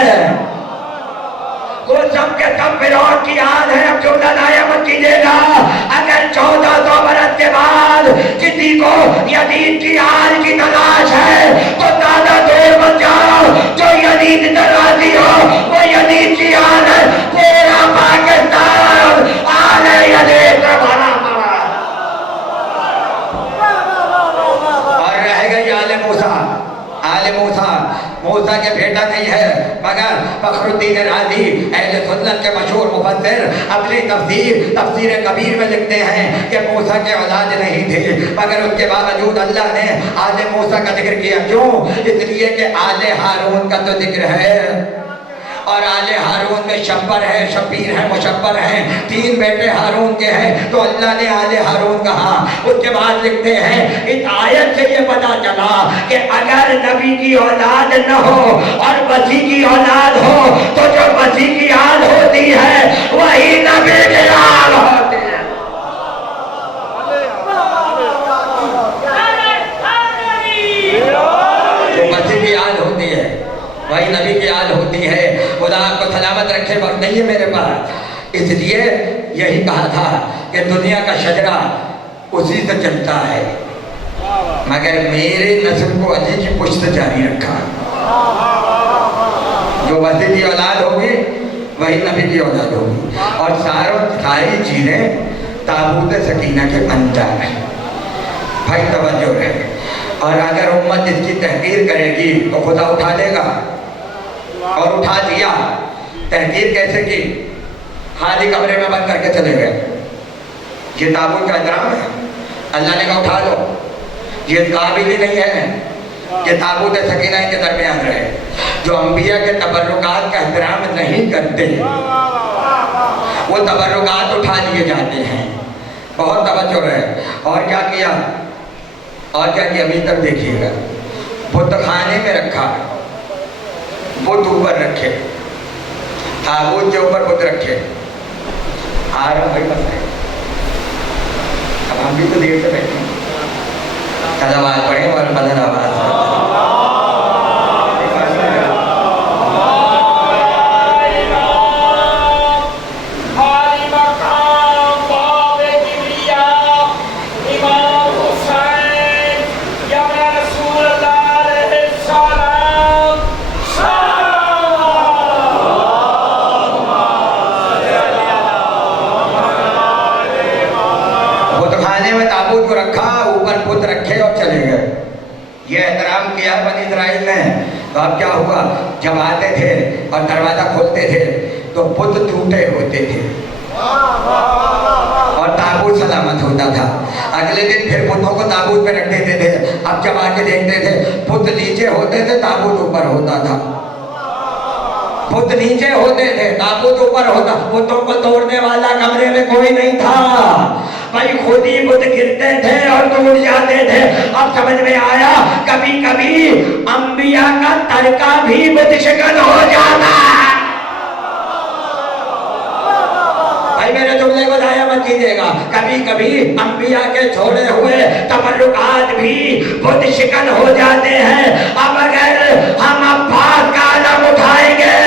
वो सब के सब फिरौन की आल है। अब जुमला लाया मत कीजिएगा। अगर 1400 बरस के बाद किसी को यजीद की आल की तलाश है तो ज्यादा दूर मत जाओ। जो यजीद तलाशी हो वो यजीद की आल है। पूरा पाकिस्तान आल है यजीद का भरा पड़ा। और रह गई आले मूसा। आले मूसा मूसा के बेटा नहीं है, मगर फखरुद्दीन राजी अहले सुन्नत के मशहूर मुफस्सिर अपनी तफसीर कबीर में लिखते हैं कि मूसा के औलाद नहीं थे, मगर उसके बावजूद अल्लाह ने आले मूसा का जिक्र किया। क्यों? इसलिए कि आले हारून का तो जिक्र है और आले हारून में शब्बर है, शब्बीर है, मुशब्बर है, 3 बेटे हारून के हैं, तो अल्लाह ने आले हारून कहा। उसके बाद लिखते हैं इस आयत से ये पता चला कि अगर नबी की औलाद न हो और वसी की औलाद हो तो जो वसी की आल होती है वही नबी की आल होती है। जो वसी की आल होती है वही नबी की आल होती है। खुदा आपको सलामत रखे, वक्त नहीं है मेरे पास। इसलिए यही कहा था कि दुनिया का शजरा उसी से चलता है, मगर मेरे नस्ल को अली की पुश्त जारी रखा। जो वसी की औलाद होगी वही नबी की औलाद होगी। और सारी चीज़ें ताबूत सकीना के अंदर है। भाई तवज्जो है। और अगर उम्मत इसकी तहकीर करेगी तो खुदा उठा लेगा, और उठा दिया। तहकीर कैसे की? खाली कमरे में बंद करके चले गए। ये ताबूत का एहतराम है? अल्लाह ने कहा उठा लो। ये काबिल ही नहीं है कि ताबूत सकीना के दरमियान रहे। जो अंबिया के तबर्रुकात का एहतराम नहीं करते वो तबर्रुकात उठा लिए जाते हैं। बहुत तवज्जो है। और क्या किया? और क्या किया? अभी तक देखिएगा। बुत खाने में रखा, बुत ऊपर रखे, ताबूत के ऊपर बुत रखे। आ रहा भाई बताए। अब हम भी तो देर से बैठे, कल आवाज पढ़े और बदल आवाज। तो अब क्या हुआ? जब आते थे और दरवाजा खोलते थे तो बुत टूटे होते थे और ताबूत सलामत होता था। अगले दिन फिर बुतों को ताबूत पे रख देते थे। अब जब आके देखते थे बुत नीचे होते थे, ताबूत ऊपर होता था। बुत नीचे होते थे, ताबूत ऊपर होता। बुतों को तोड़ने वाला कमरे में कोई नहीं था भाई, खुद ही बुत गिरते थे और टूट जाते थे। अब समझ में आया कभी कभी अंबिया का तड़का भी बुत शिकन हो जाता है। भाई मेरे जुमले को दाया मत कीजिएगा। कभी कभी अंबिया के छोड़े हुए तबर्रुकात भी बुत शिकन हो जाते हैं। अब अगर हम अब्बास का आलम उठाएंगे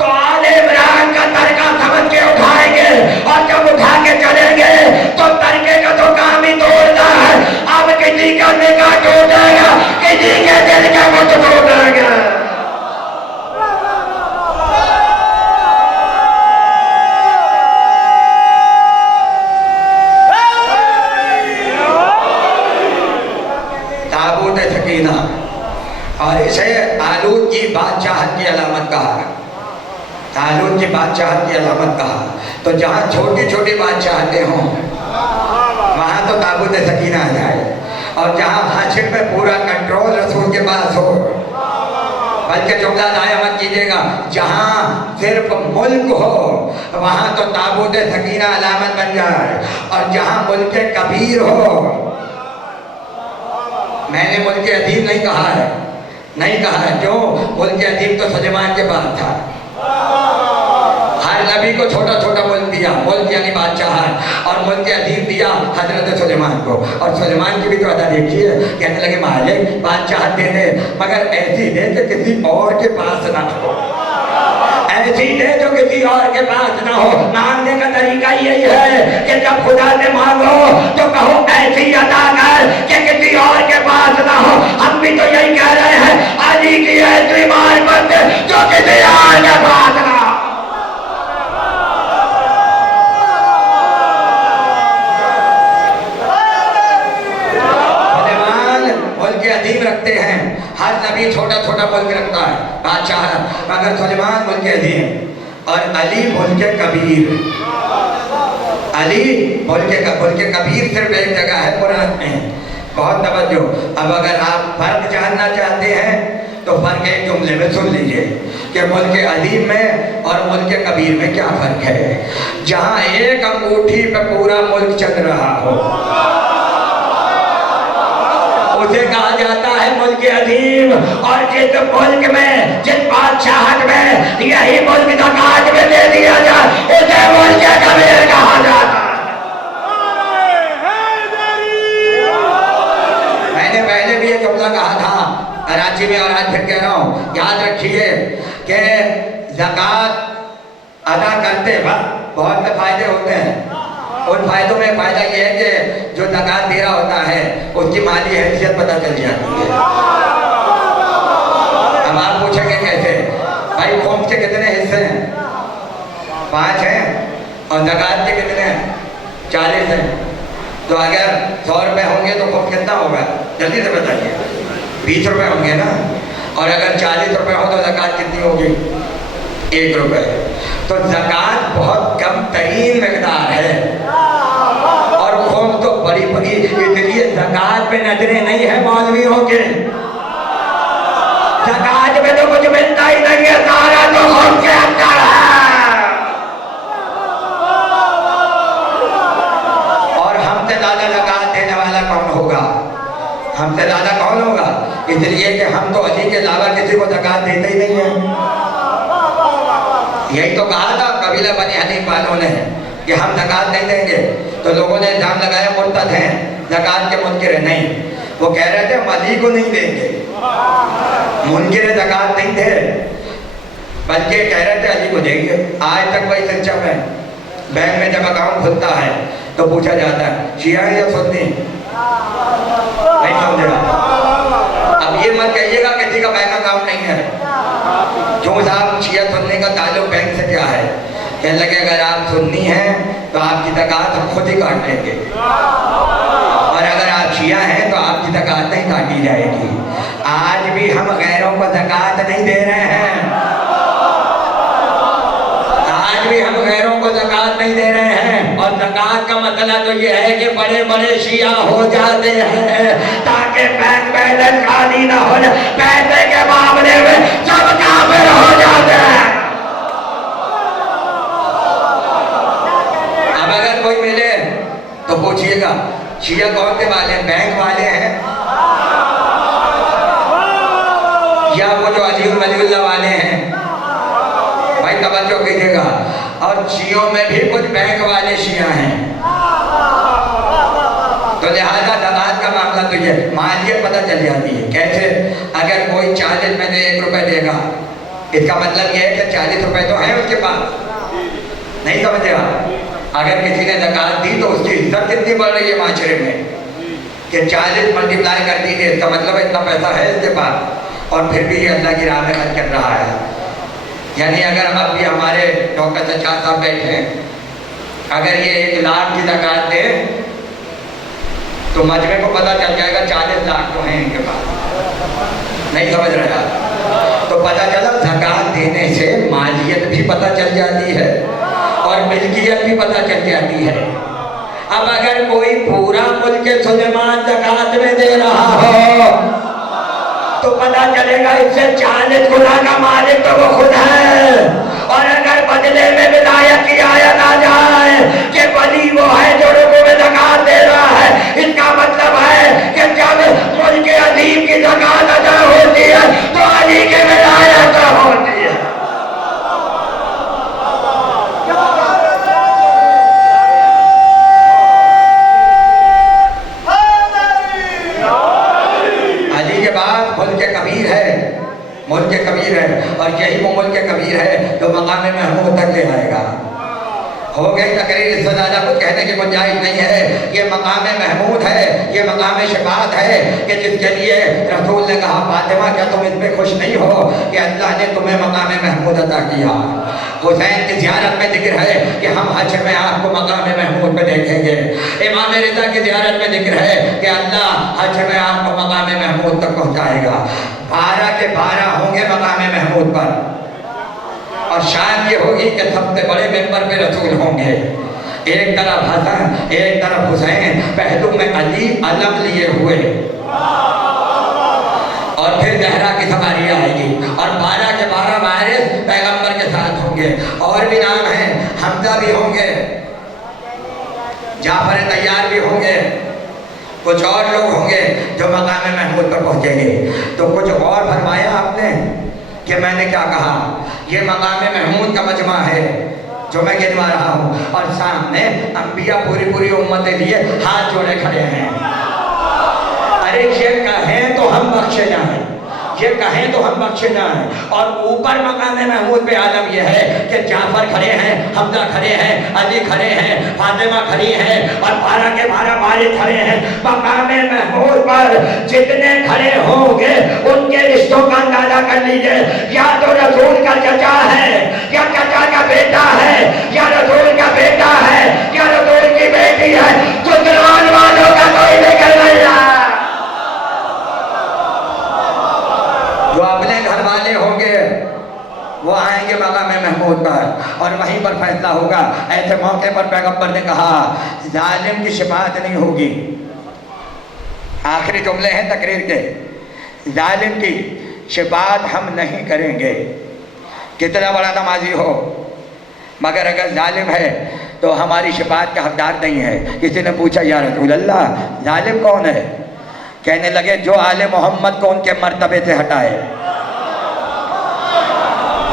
तो आले इमरान का तड़का समझ के उठाएंगे, और जब उठा के चलेंगे तो तड़के का तो काम ही तोड़ना है। अब किसी का निगाह टूटेगा, किसी के दिल का बुत टूटेगा। ताबूत सकीना, और इसे तालूत की बादशाहत की अलामत कहा। तालूत की बादशाहत की अलामत कहा। तो जहाँ छोटी छोटी बादशाहतें हों वहाँ तो ताबूत सकीना आ जाए, और जहाँ हाशिर में पूरा कंट्रोल रसूल के पास हो। बल्कि जुमला दाया मत कीजिएगा, जहाँ सिर्फ मुल्क हो वहाँ तो ताबूत सकीना अलामत बन जाए, और जहाँ मुल्क कबीर हो, मैंने मुल्क अजीम नहीं कहा है, नहीं कहा है। क्यों? मुल्क अजीम तो सुलेमान के पास था। हर नबी को छोटा छोटा मुल्क दिया, मुल्क यानी बादशाह, और मुल्क अजीम दिया हजरत सुलेमान को। और सुलेमान की भी तो अदा देखी है, कहने लगे मालिक बादशाह दे दे, मगर ऐसी दे कि किसी और के पास ना हो, ऐसी दे जो किसी और के पास ना हो। मांगने का तरीका यही है कि जब खुदा से मांगो तो कहो ऐसी अदा कर कि किसी और के पास ना हो। हम भी तो यही कह रहे हैं, अली की ऐसी मार्फत जो किसी और के पास ना हो। अजीम रखते हैं, हर नबी छोटा छोटा मुल्क रखता है, बादशाह, मगर सुलेमान मुल्क अजीम और अली मुल्क कबीर। अली मुल्क कबीर सिर्फ एक जगह है कुरान में। बहुत तवज्जो। अब अगर आप फर्क जानना चाहते हैं तो फर्क एक जुमले में सुन लीजिए कि मुल्क अजीम में और मुल्क कबीर में क्या फर्क है। जहां एक अंगूठी पे पूरा मुल्क चल रहा हो उसे कहा जाता है मुल्क अजीम, और जिस मुल्क में, जिस बादशाहत में यही मुल्क ज़कात में दे दिया जाए उसे मुल्क कबीर कहा जाता है। मैंने पहले भी ये जुमला कहा था कराची में और आज फिर कह रहा हूँ, याद रखिए कि ज़कात अदा करते वक्त बहुत से फायदे होते हैं। उन फायदों में फायदा यह है कि जो ज़कात दे रहा होता है उसकी माली हैसियत पता चल जाती है। अब आप पूछेंगे कैसे? भाई खौफ के कितने हिस्से हैं? 5 हैं, और ज़कात के कितने हैं? 40 हैं। तो अगर 100 रुपये होंगे तो खौफ कितना होगा? जल्दी से बताइए। 20 रुपये होंगे ना। और अगर 40 रुपये हो तो ज़कात कितनी होगी? 1 रुपये। तो ज़कात बहुत कम तरीन मिकदार है, और खौफ तो बड़ी बड़ी। इसलिए ज़कात पे नजरें नहीं है मौलवियों के। ज़कात में तो कुछ मिलता ही नहीं है, सारा तो खौफ के अंदर है। और हमसे ज़्यादा ज़कात देने वाला कौन होगा? हमसे ज़्यादा कौन होगा? इसलिए कि हम तो अली के अलावा किसी को ज़कात देते ही नहीं है। यही तो कहा था कबीला बनी हनीफ वालों ने कि हम ज़कात नहीं देंगे, तो लोगों ने इल्जाम लगाया मुर्तद हैं, ज़कात के मुनकिर है। नहीं, वो कह रहे थे हम अली को नहीं देंगे, मुनकिर ज़कात नहीं थे, बल्कि कह रहे थे अली को देंगे। आज तक वही सिस्टम है। बैंक में जब अकाउंट खुलता है तो पूछा जाता है शिया है या सुन्नी? नहीं समझेगा। अब ये मत कहिएगा किसी का बैंक अकाउंट नहीं है। क्यों साहब, शिया सुन्नी का ताल्लुक बैंक से क्या है? कहने लगे अगर आप सुन्नी हैं तो आपकी ज़कात हम खुद ही काट लेंगे, और अगर आप शिया हैं तो आपकी ज़कात नहीं काटी जाएगी। आज भी हम गैरों को ज़कात नहीं दे रहे हैं, आज भी हम गैरों को ज़कात नहीं दे रहे हैं। और ज़कात का मसला तो ये है कि बड़े बड़े शिया हो जाते हैं ताकि बैंक बैलेंस खाली ना हो जाए। पैसे के मामले में सब काफिर हो जाते हैं। अब अगर कोई मिले तो पूछिएगा शिया कौन से वाले हैं? बैंक वाले हैं या वो जो अली वलीउल्लाह वाले हैं? भाई तवज्जो कीजिएगा। और शियों में भी कुछ बैंक वाले शिया हैं, तो लिहाजा ज़कात का मामला तो ये मालियत पता चल जाती है। कैसे? अगर कोई 40 में से 1 रुपये देगा, इसका मतलब ये है कि 40 रुपये तो है उसके पास। नहीं समझे आप? अगर किसी ने ज़कात दी तो उसकी इज्जत कितनी बढ़ रही है माशरे में कि 40 मल्टीप्लाई कर दीजिए, इसका मतलब इतना पैसा है इसके पास, और फिर भी ये अल्लाह की राह में खर्च कर रहा है। यानी अगर अब भी हमारे डॉक्टर चचा साहब बैठे हैं, अगर ये 1 लाख की ज़कात दे तो मजमे को पता चल जाएगा 40 लाख तो हैं इनके पास। नहीं समझ रहे आप? तो पता चला ज़कात देने से मालियत भी पता चल जाती है और मिल्कियत भी पता चल जाती है। अब अगर कोई पूरा मुल्क सुलेमान ज़कात में दे रहा हो तो पता चलेगा इससे 40 गुना का मालिक तो वो खुद है। और अगर बदले में विलायत की आयत आ जाए कि वली वो है जो रुकू में ज़कात दे रहा है, इसका मतलब है कि जब मुल्क अजीम की ज़कात अदा होती है तो और यही वो मुल्क कबीर है जो मकाम महमूद तक ले आएगा। हो गई तकरीर, इससे ज़्यादा कुछ कहने की गुंजाइश नहीं है। ये मकाम महमूद है, ये मकाम शफाअत है कि जिसके लिए रसूल ने कहा फातिमा क्या तुम इस पर खुश नहीं हो कि अल्लाह ने तुम्हें मकाम महमूद अता किया। हुसैन की ज़ियारत में जिक्र है कि हम हश्र में आपको मकाम महमूद पे देखेंगे। इमाम रिज़ा की ज़ियारत में जिक्र है कि अल्लाह हश्र में आपको मकाम महमूद तक पहुँचाएगा। 12 के 12 होंगे मकाम महमूद पर, और शान ये होगी कि सबसे बड़े मेंबर पे रसूल होंगे। एक तरफ हसन, एक तरफ हुसैन, पहलू में अली अलम लिए हुए, और फिर जहरा की सवारी आएगी, और 12 के 12 वारिस पैगंबर के साथ होंगे। और भी नाम हैं, हमजा भी होंगे, जाफर तैयार भी होंगे, कुछ और लोग होंगे जो मकाम महमूद पर पहुंचेंगे। तो कुछ और फरमाया आपने कि मैंने क्या कहा, ये मकाम महमूद का मजमा है जो मैं गिनवा रहा हूँ, और सामने अंबिया पूरी उम्मत लिए हाथ जोड़े खड़े हैं। अरे ये कहें तो हम बख्शे जाएं, ये कहें तो हम बख्शे जाएं। और ऊपर मकाम महमूद पे आलम यह है कि जाफर खड़े हैं, हमजा खड़े हैं, अली खड़े हैं, फातिमा खड़ी हैं, और 12 के 12 वारिस खड़े हैं। मकाम महमूद पर जितने खड़े होंगे उनके रिश्तों का अंदाजा कर लीजिए। या तो रसूल का चचा है, या चचा का बेटा है, या रसूल का बेटा है, या रसूल की बेटी है। गुजरान वालों का कोई निकल नहीं रहा। जो अपने घर वाले होंगे वो आएंगे मकाम महमूद पर, और वहीं पर फैसला होगा। ऐसे मौके पर पैगंबर ने कहा जालिम की शिफाअत नहीं होगी। आखिरी जुमले हैं तकरीर के, जालिम की शिफाअत हम नहीं करेंगे, कितना बड़ा नमाजी हो, मगर अगर जालिम है तो हमारी शिफाअत का हकदार नहीं है। किसी ने पूछा या रसूल अल्लाह जालिम कौन है? कहने लगे जो आले मोहम्मद को उनके मर्तबे से हटाए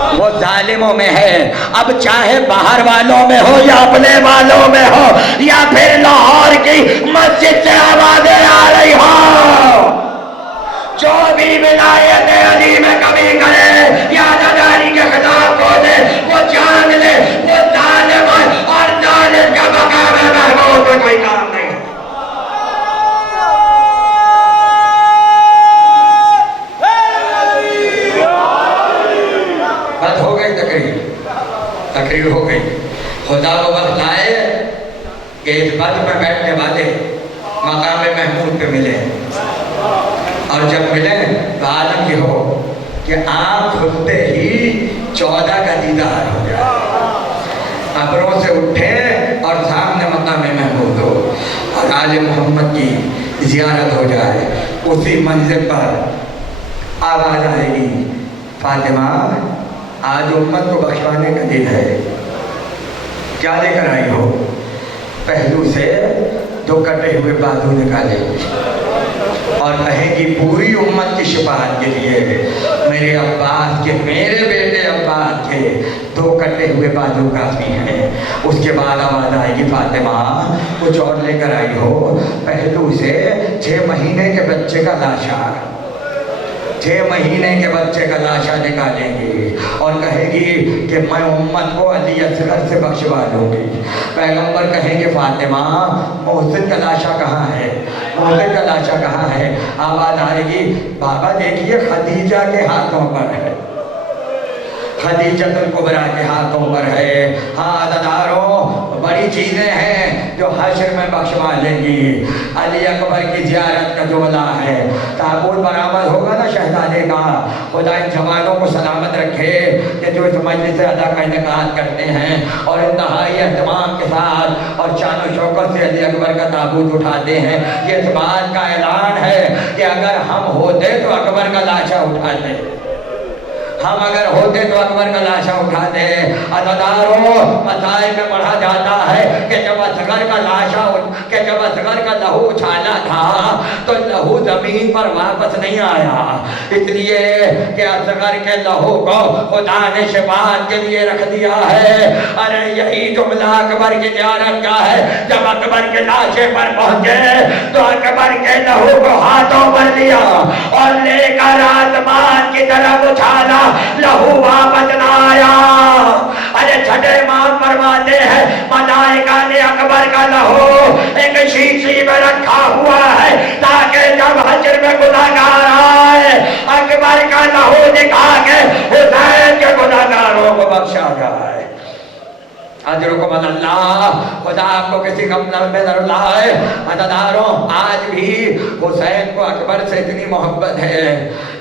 वो जालिमों में है। अब चाहे बाहर वालों में हो या अपने वालों में हो, या फिर लाहौर की मस्जिद से आवाजें आ रही हो, जो भी विलायत अली में कमी करे या दादारी के खिलाफ हो दे, वो जान ले वो जालिम है, और जालिम का मकाम महमूद में कोई काम नहीं। तकरीर हो गई। खुदा को वक्त आए कि इस पद में बैठने वाले मकाम महमूद पे मिले, और जब मिले तो आलम ये हो कि आँख खुलते ही 14 का दीदार हो जाए, कब्रों से उठे और सामने मकाम महमूद हो, और आले मोहम्मद की ज़ियारत हो जाए। उसी मंजिल पर आवाज़ आएगी फातिमा आज उम्मत को बख्शवाने का दिन है, क्या लेकर आई हो? पहलू से 2 कटे हुए बाजू निकाले और कहेगी पूरी उम्मत की शिफाअत के लिए मेरे अब्बास के, मेरे बेटे अब्बास के 2 कटे हुए बाजू काफी हैं। उसके बाद आवाज़ आएगी फातिमा कुछ और लेकर आई हो। पहलू से 6 महीने के बच्चे का लाशा, 6 महीने के बच्चे का लाशा निकालेंगी और कहेगी कि मैं उम्मत को अली असगर से बख्शवा दूंगी। पैगंबर कहेंगे फातिमा मोहसिन का लाशा कहाँ है, मोहसिन का लाशा कहाँ है? आवाज़ आएगी बाबा देखिए खदीजा के हाथों पर है, खदीजतुल कुबरा के हाथों पर है। हाँ अदादारों बड़ी चीज़ें हैं जो हश्र में बख्शवा लेंगी। अली अकबर की ज़ियारत का जुमला है, ताबूत बरामद होगा ना शहजादे का, खुदा इन जवानों को सलामत रखे कि जो इस मजलिस अदा का इनेकाद करते हैं और इंतहाई एहतमाम के साथ और शान व शौकत से अली अकबर का ताबूत उठाते हैं। ये इस बात का ऐलान है कि अगर हम होते तो अकबर का लाशा उठाते, हम अगर होते तो अकबर का लाशा उठाते। अदादारों मसाइल में पढ़ा जाता है कि जब असगर का लाशा कि जब असगर का लहू उछाला था तो लहू जमीन पर वापस नहीं आया, इसलिए कि असगर के लहू को खुदा ने शिफाअत के लिए रख दिया है। अरे यही जुमला अकबर की ज़ियारत का है। जब अकबर के लाशे पर पहुंचे तो अकबर के लहू को हाथों पर लिया और लेकर आसमान की तरफ उछाला लहू वापस ना आया। अरे छठे माह फरमाते हैं मलाइका ने अकबर का लहू एक शीशी में रखा हुआ है ताकि जब हश्र में गुनाहगार आए अकबर का लहू दिखा के हुसैन के गुनाहगारों को बख्शा जाए। अजरुकुम अल्लाह, खुदा आपको किसी गम में न रुलाए। अदादारों, आज भी हुसैन को अकबर से इतनी मोहब्बत है,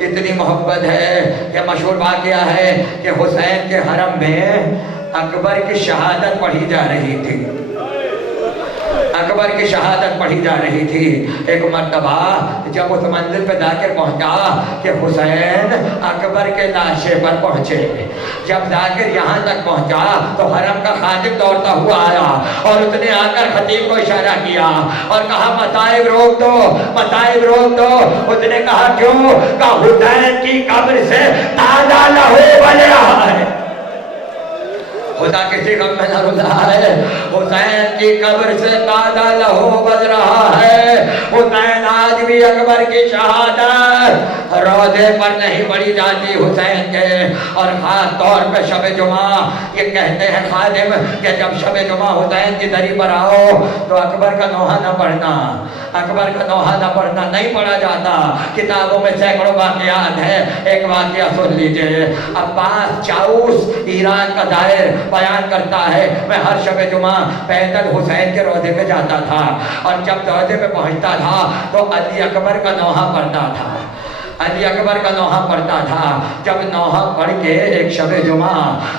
इतनी मोहब्बत है कि मशहूर वाक़या है कि हुसैन के हरम में अकबर की शहादत पढ़ी जा रही थी। अकबर की शहादत पढ़ी जा रही थी। एक मर्तबा जब उस मंजिल पे जाकर पहुंचा कि हुसैन अकबर के लाशे पर पहुंचे, जब जाकर यहाँ तक पहुंचा तो हरम का खादिम दौड़ता हुआ आया और उसने आकर खतीब को इशारा किया और कहा मसाइब रोक दो, मसाइब रोक दो। उसने कहा क्यों? कहा हुसैन की कब्र से ताजा लहू बह रहा है। खुदा किसी गम में न रुला है। हुसैन की कब्र से ताजा लहू बज रहा है। हुसैन आज भी अकबर की शहादत रोजे पर नहीं पढ़ी जाती हुसैन के। और खास तौर पे शब जुमा, ये कहते हैं खादिम कि जब शब जुमा हुसैन की दरी पर आओ तो अकबर का नोहा न पढ़ना, अकबर का नोहा न पढ़ना, नहीं पढ़ा जाता। किताबों में सैकड़ों वाक़यात है। एक वाक़या सुन लीजिए। अब्बास चाऊस ईरान का दायर बयान करता है, मैं हर शब जुमा पैदल हुसैन के रोज़े पे जाता था और जब रोज़े पे पहुंचता था तो अली अकबर का नोहा पढ़ता था, अली अकबर का नोहा पढ़ता था। जब नोहा पढ़ के एक शब जुमा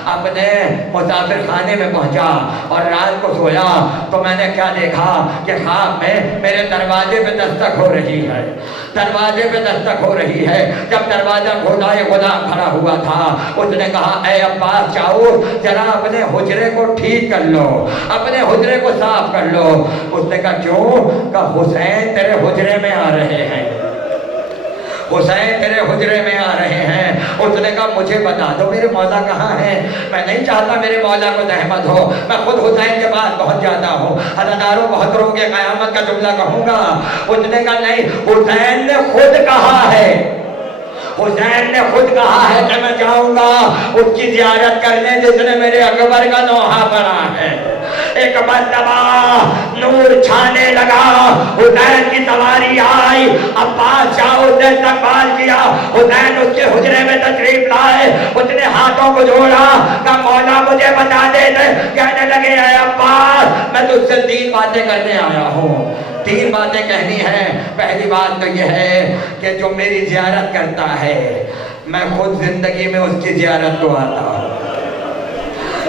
अपने मुसाफिर खाने में पहुंचा और रात को सोया तो मैंने क्या देखा कि ख्वाब में मेरे दरवाजे पे दस्तक हो रही है, दरवाजे पे दस्तक हो रही है। जब दरवाजा खोला ये गुलाम खड़ा हुआ था। उसने कहा ऐ अब्बास चाऊस, जरा अपने हुजरे को ठीक कर लो, अपने हुजरे को साफ कर लो। उसने कहा क्यों? कहा हुसैन तेरे हुजरे में आ रहे हैं, हुसैन तेरे हुजरे में आ रहे हैं। उसने कहा मुझे बता दो मेरे मौला कहाँ हैं? मैं नहीं चाहता मेरे मौला को रहमत हो, मैं खुद हुसैन के पास पहुंच जाता हूँ। हज़ारों बहत्तरों के क़यामत का जुमला कहूँगा। उसने कहा नहीं, हुसैन ने खुद कहा है, हुसैन ने खुद कहा है कि मैं जाऊंगा उसकी ज़ियारत करने जिसने मेरे अकबर का नोहा पढ़ा है। एक मर्तबा नूर छाने लगा, हुसैन की सवारी आई, अब्बास चाऊस ने इस्तकबाल किया, हुसैन उसके हुजरे में तशरीफ लाए। उसने हाथों को जोड़ा, कहा मौला मुझे बता दे। कहने लगे ऐ अब्बास, मैं तुझसे 3 बातें करने आया हूँ, 3 बातें कहनी है। पहली बात तो यह है कि जो मेरी ज़ियारत करता है मैं खुद जिंदगी में उसकी ज़ियारत को आता हूँ।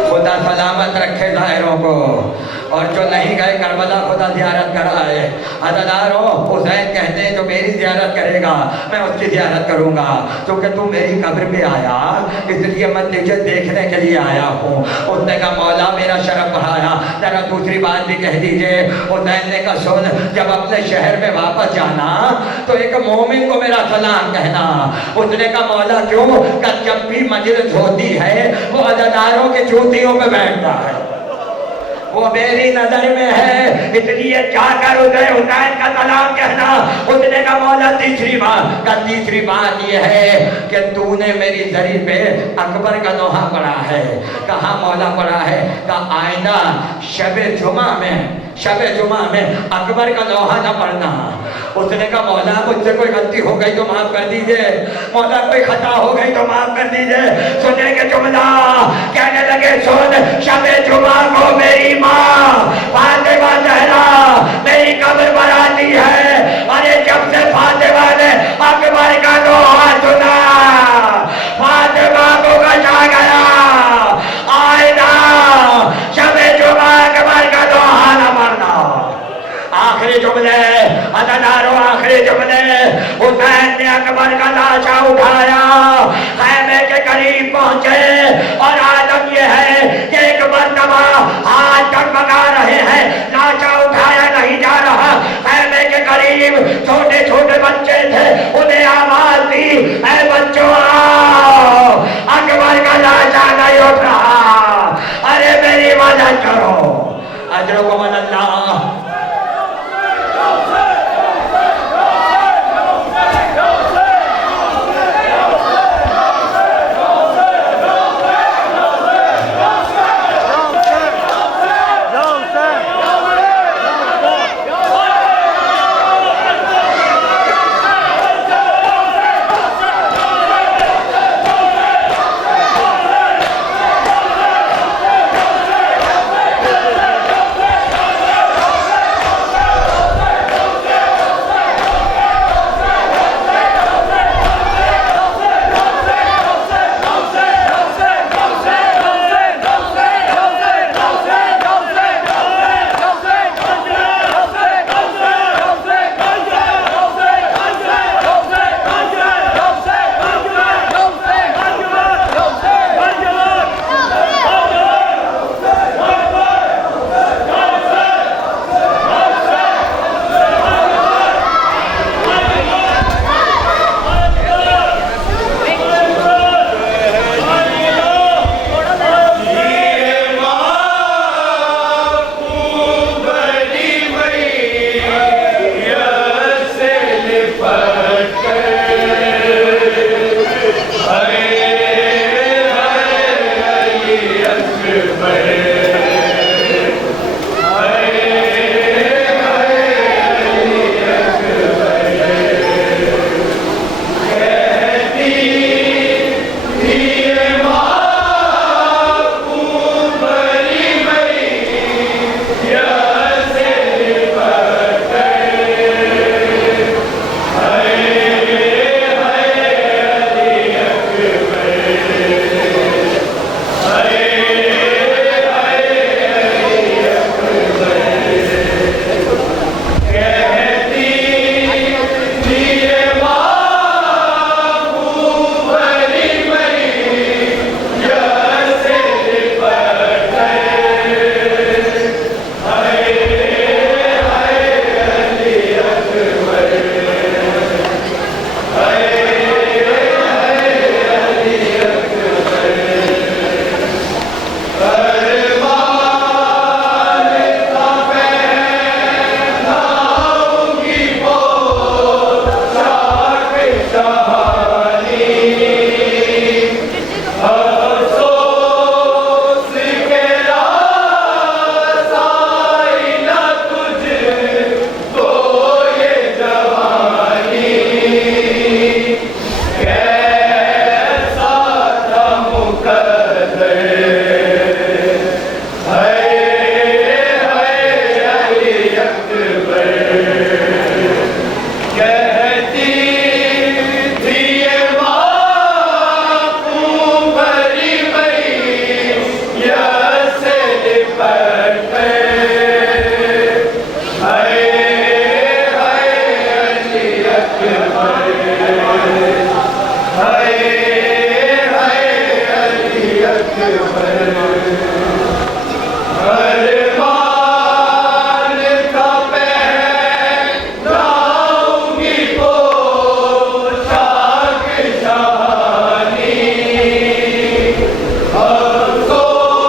खुदा सलामत रखे ज़ाहिरों को, और जो नहीं गए करबला खुदा ज़ियारत कराए। अज़ादारों, हुसैन कहते हैं जो मेरी ज़ियारत करेगा मैं उसकी ज़ियारत करूँगा, क्योंकि तू मेरी कब्र पे आया इसलिए मैं तुझे देखने के लिए आया हूँ। उसने कहा मौला मेरा शरफ बढ़ाया, जरा दूसरी बात भी कह दीजिए। हुसैन ने कहा सुन, जब अपने शहर में वापस जाना तो एक मोमिन को मेरा सलाम कहना। उसने कहा मौला क्यों? कि जब भी मजलिस होती है वो अज़ादारों की जूतियों में बैठता है, वो मेरी नजर में है, इसलिए जाकर उसे हुसैन का सलाम कहना। उसने कहा मौला तीसरी बात यह है कि तूने मेरी दरी पे अकबर का नोहा पढ़ा है। कहाँ मौला पढ़ा है? कहा आइंदा शबे जुमा में अकबर का नोहा न पढ़ना। उसने कहा मौला मुझसे कोई गलती हो गई तो माफ कर दीजिए, मौला कोई खता हो गई तो माफ कर दीजिए। सुने के जुमला कहने लगे सुन, शबे जुमा को मेरी माँ फातिमा ज़हरा मेरी कब्र पर आती है। अरे जब से फातिमा ने अकबर का नोहा सुना फातिमा को बचा गया। आइना शबे जुमा अकबर का नोहा न पढ़ना। आखिरी जुमले अज़ादारों, आखिरी जुमले। हुसैन ने अकबर का लाशा उठाया,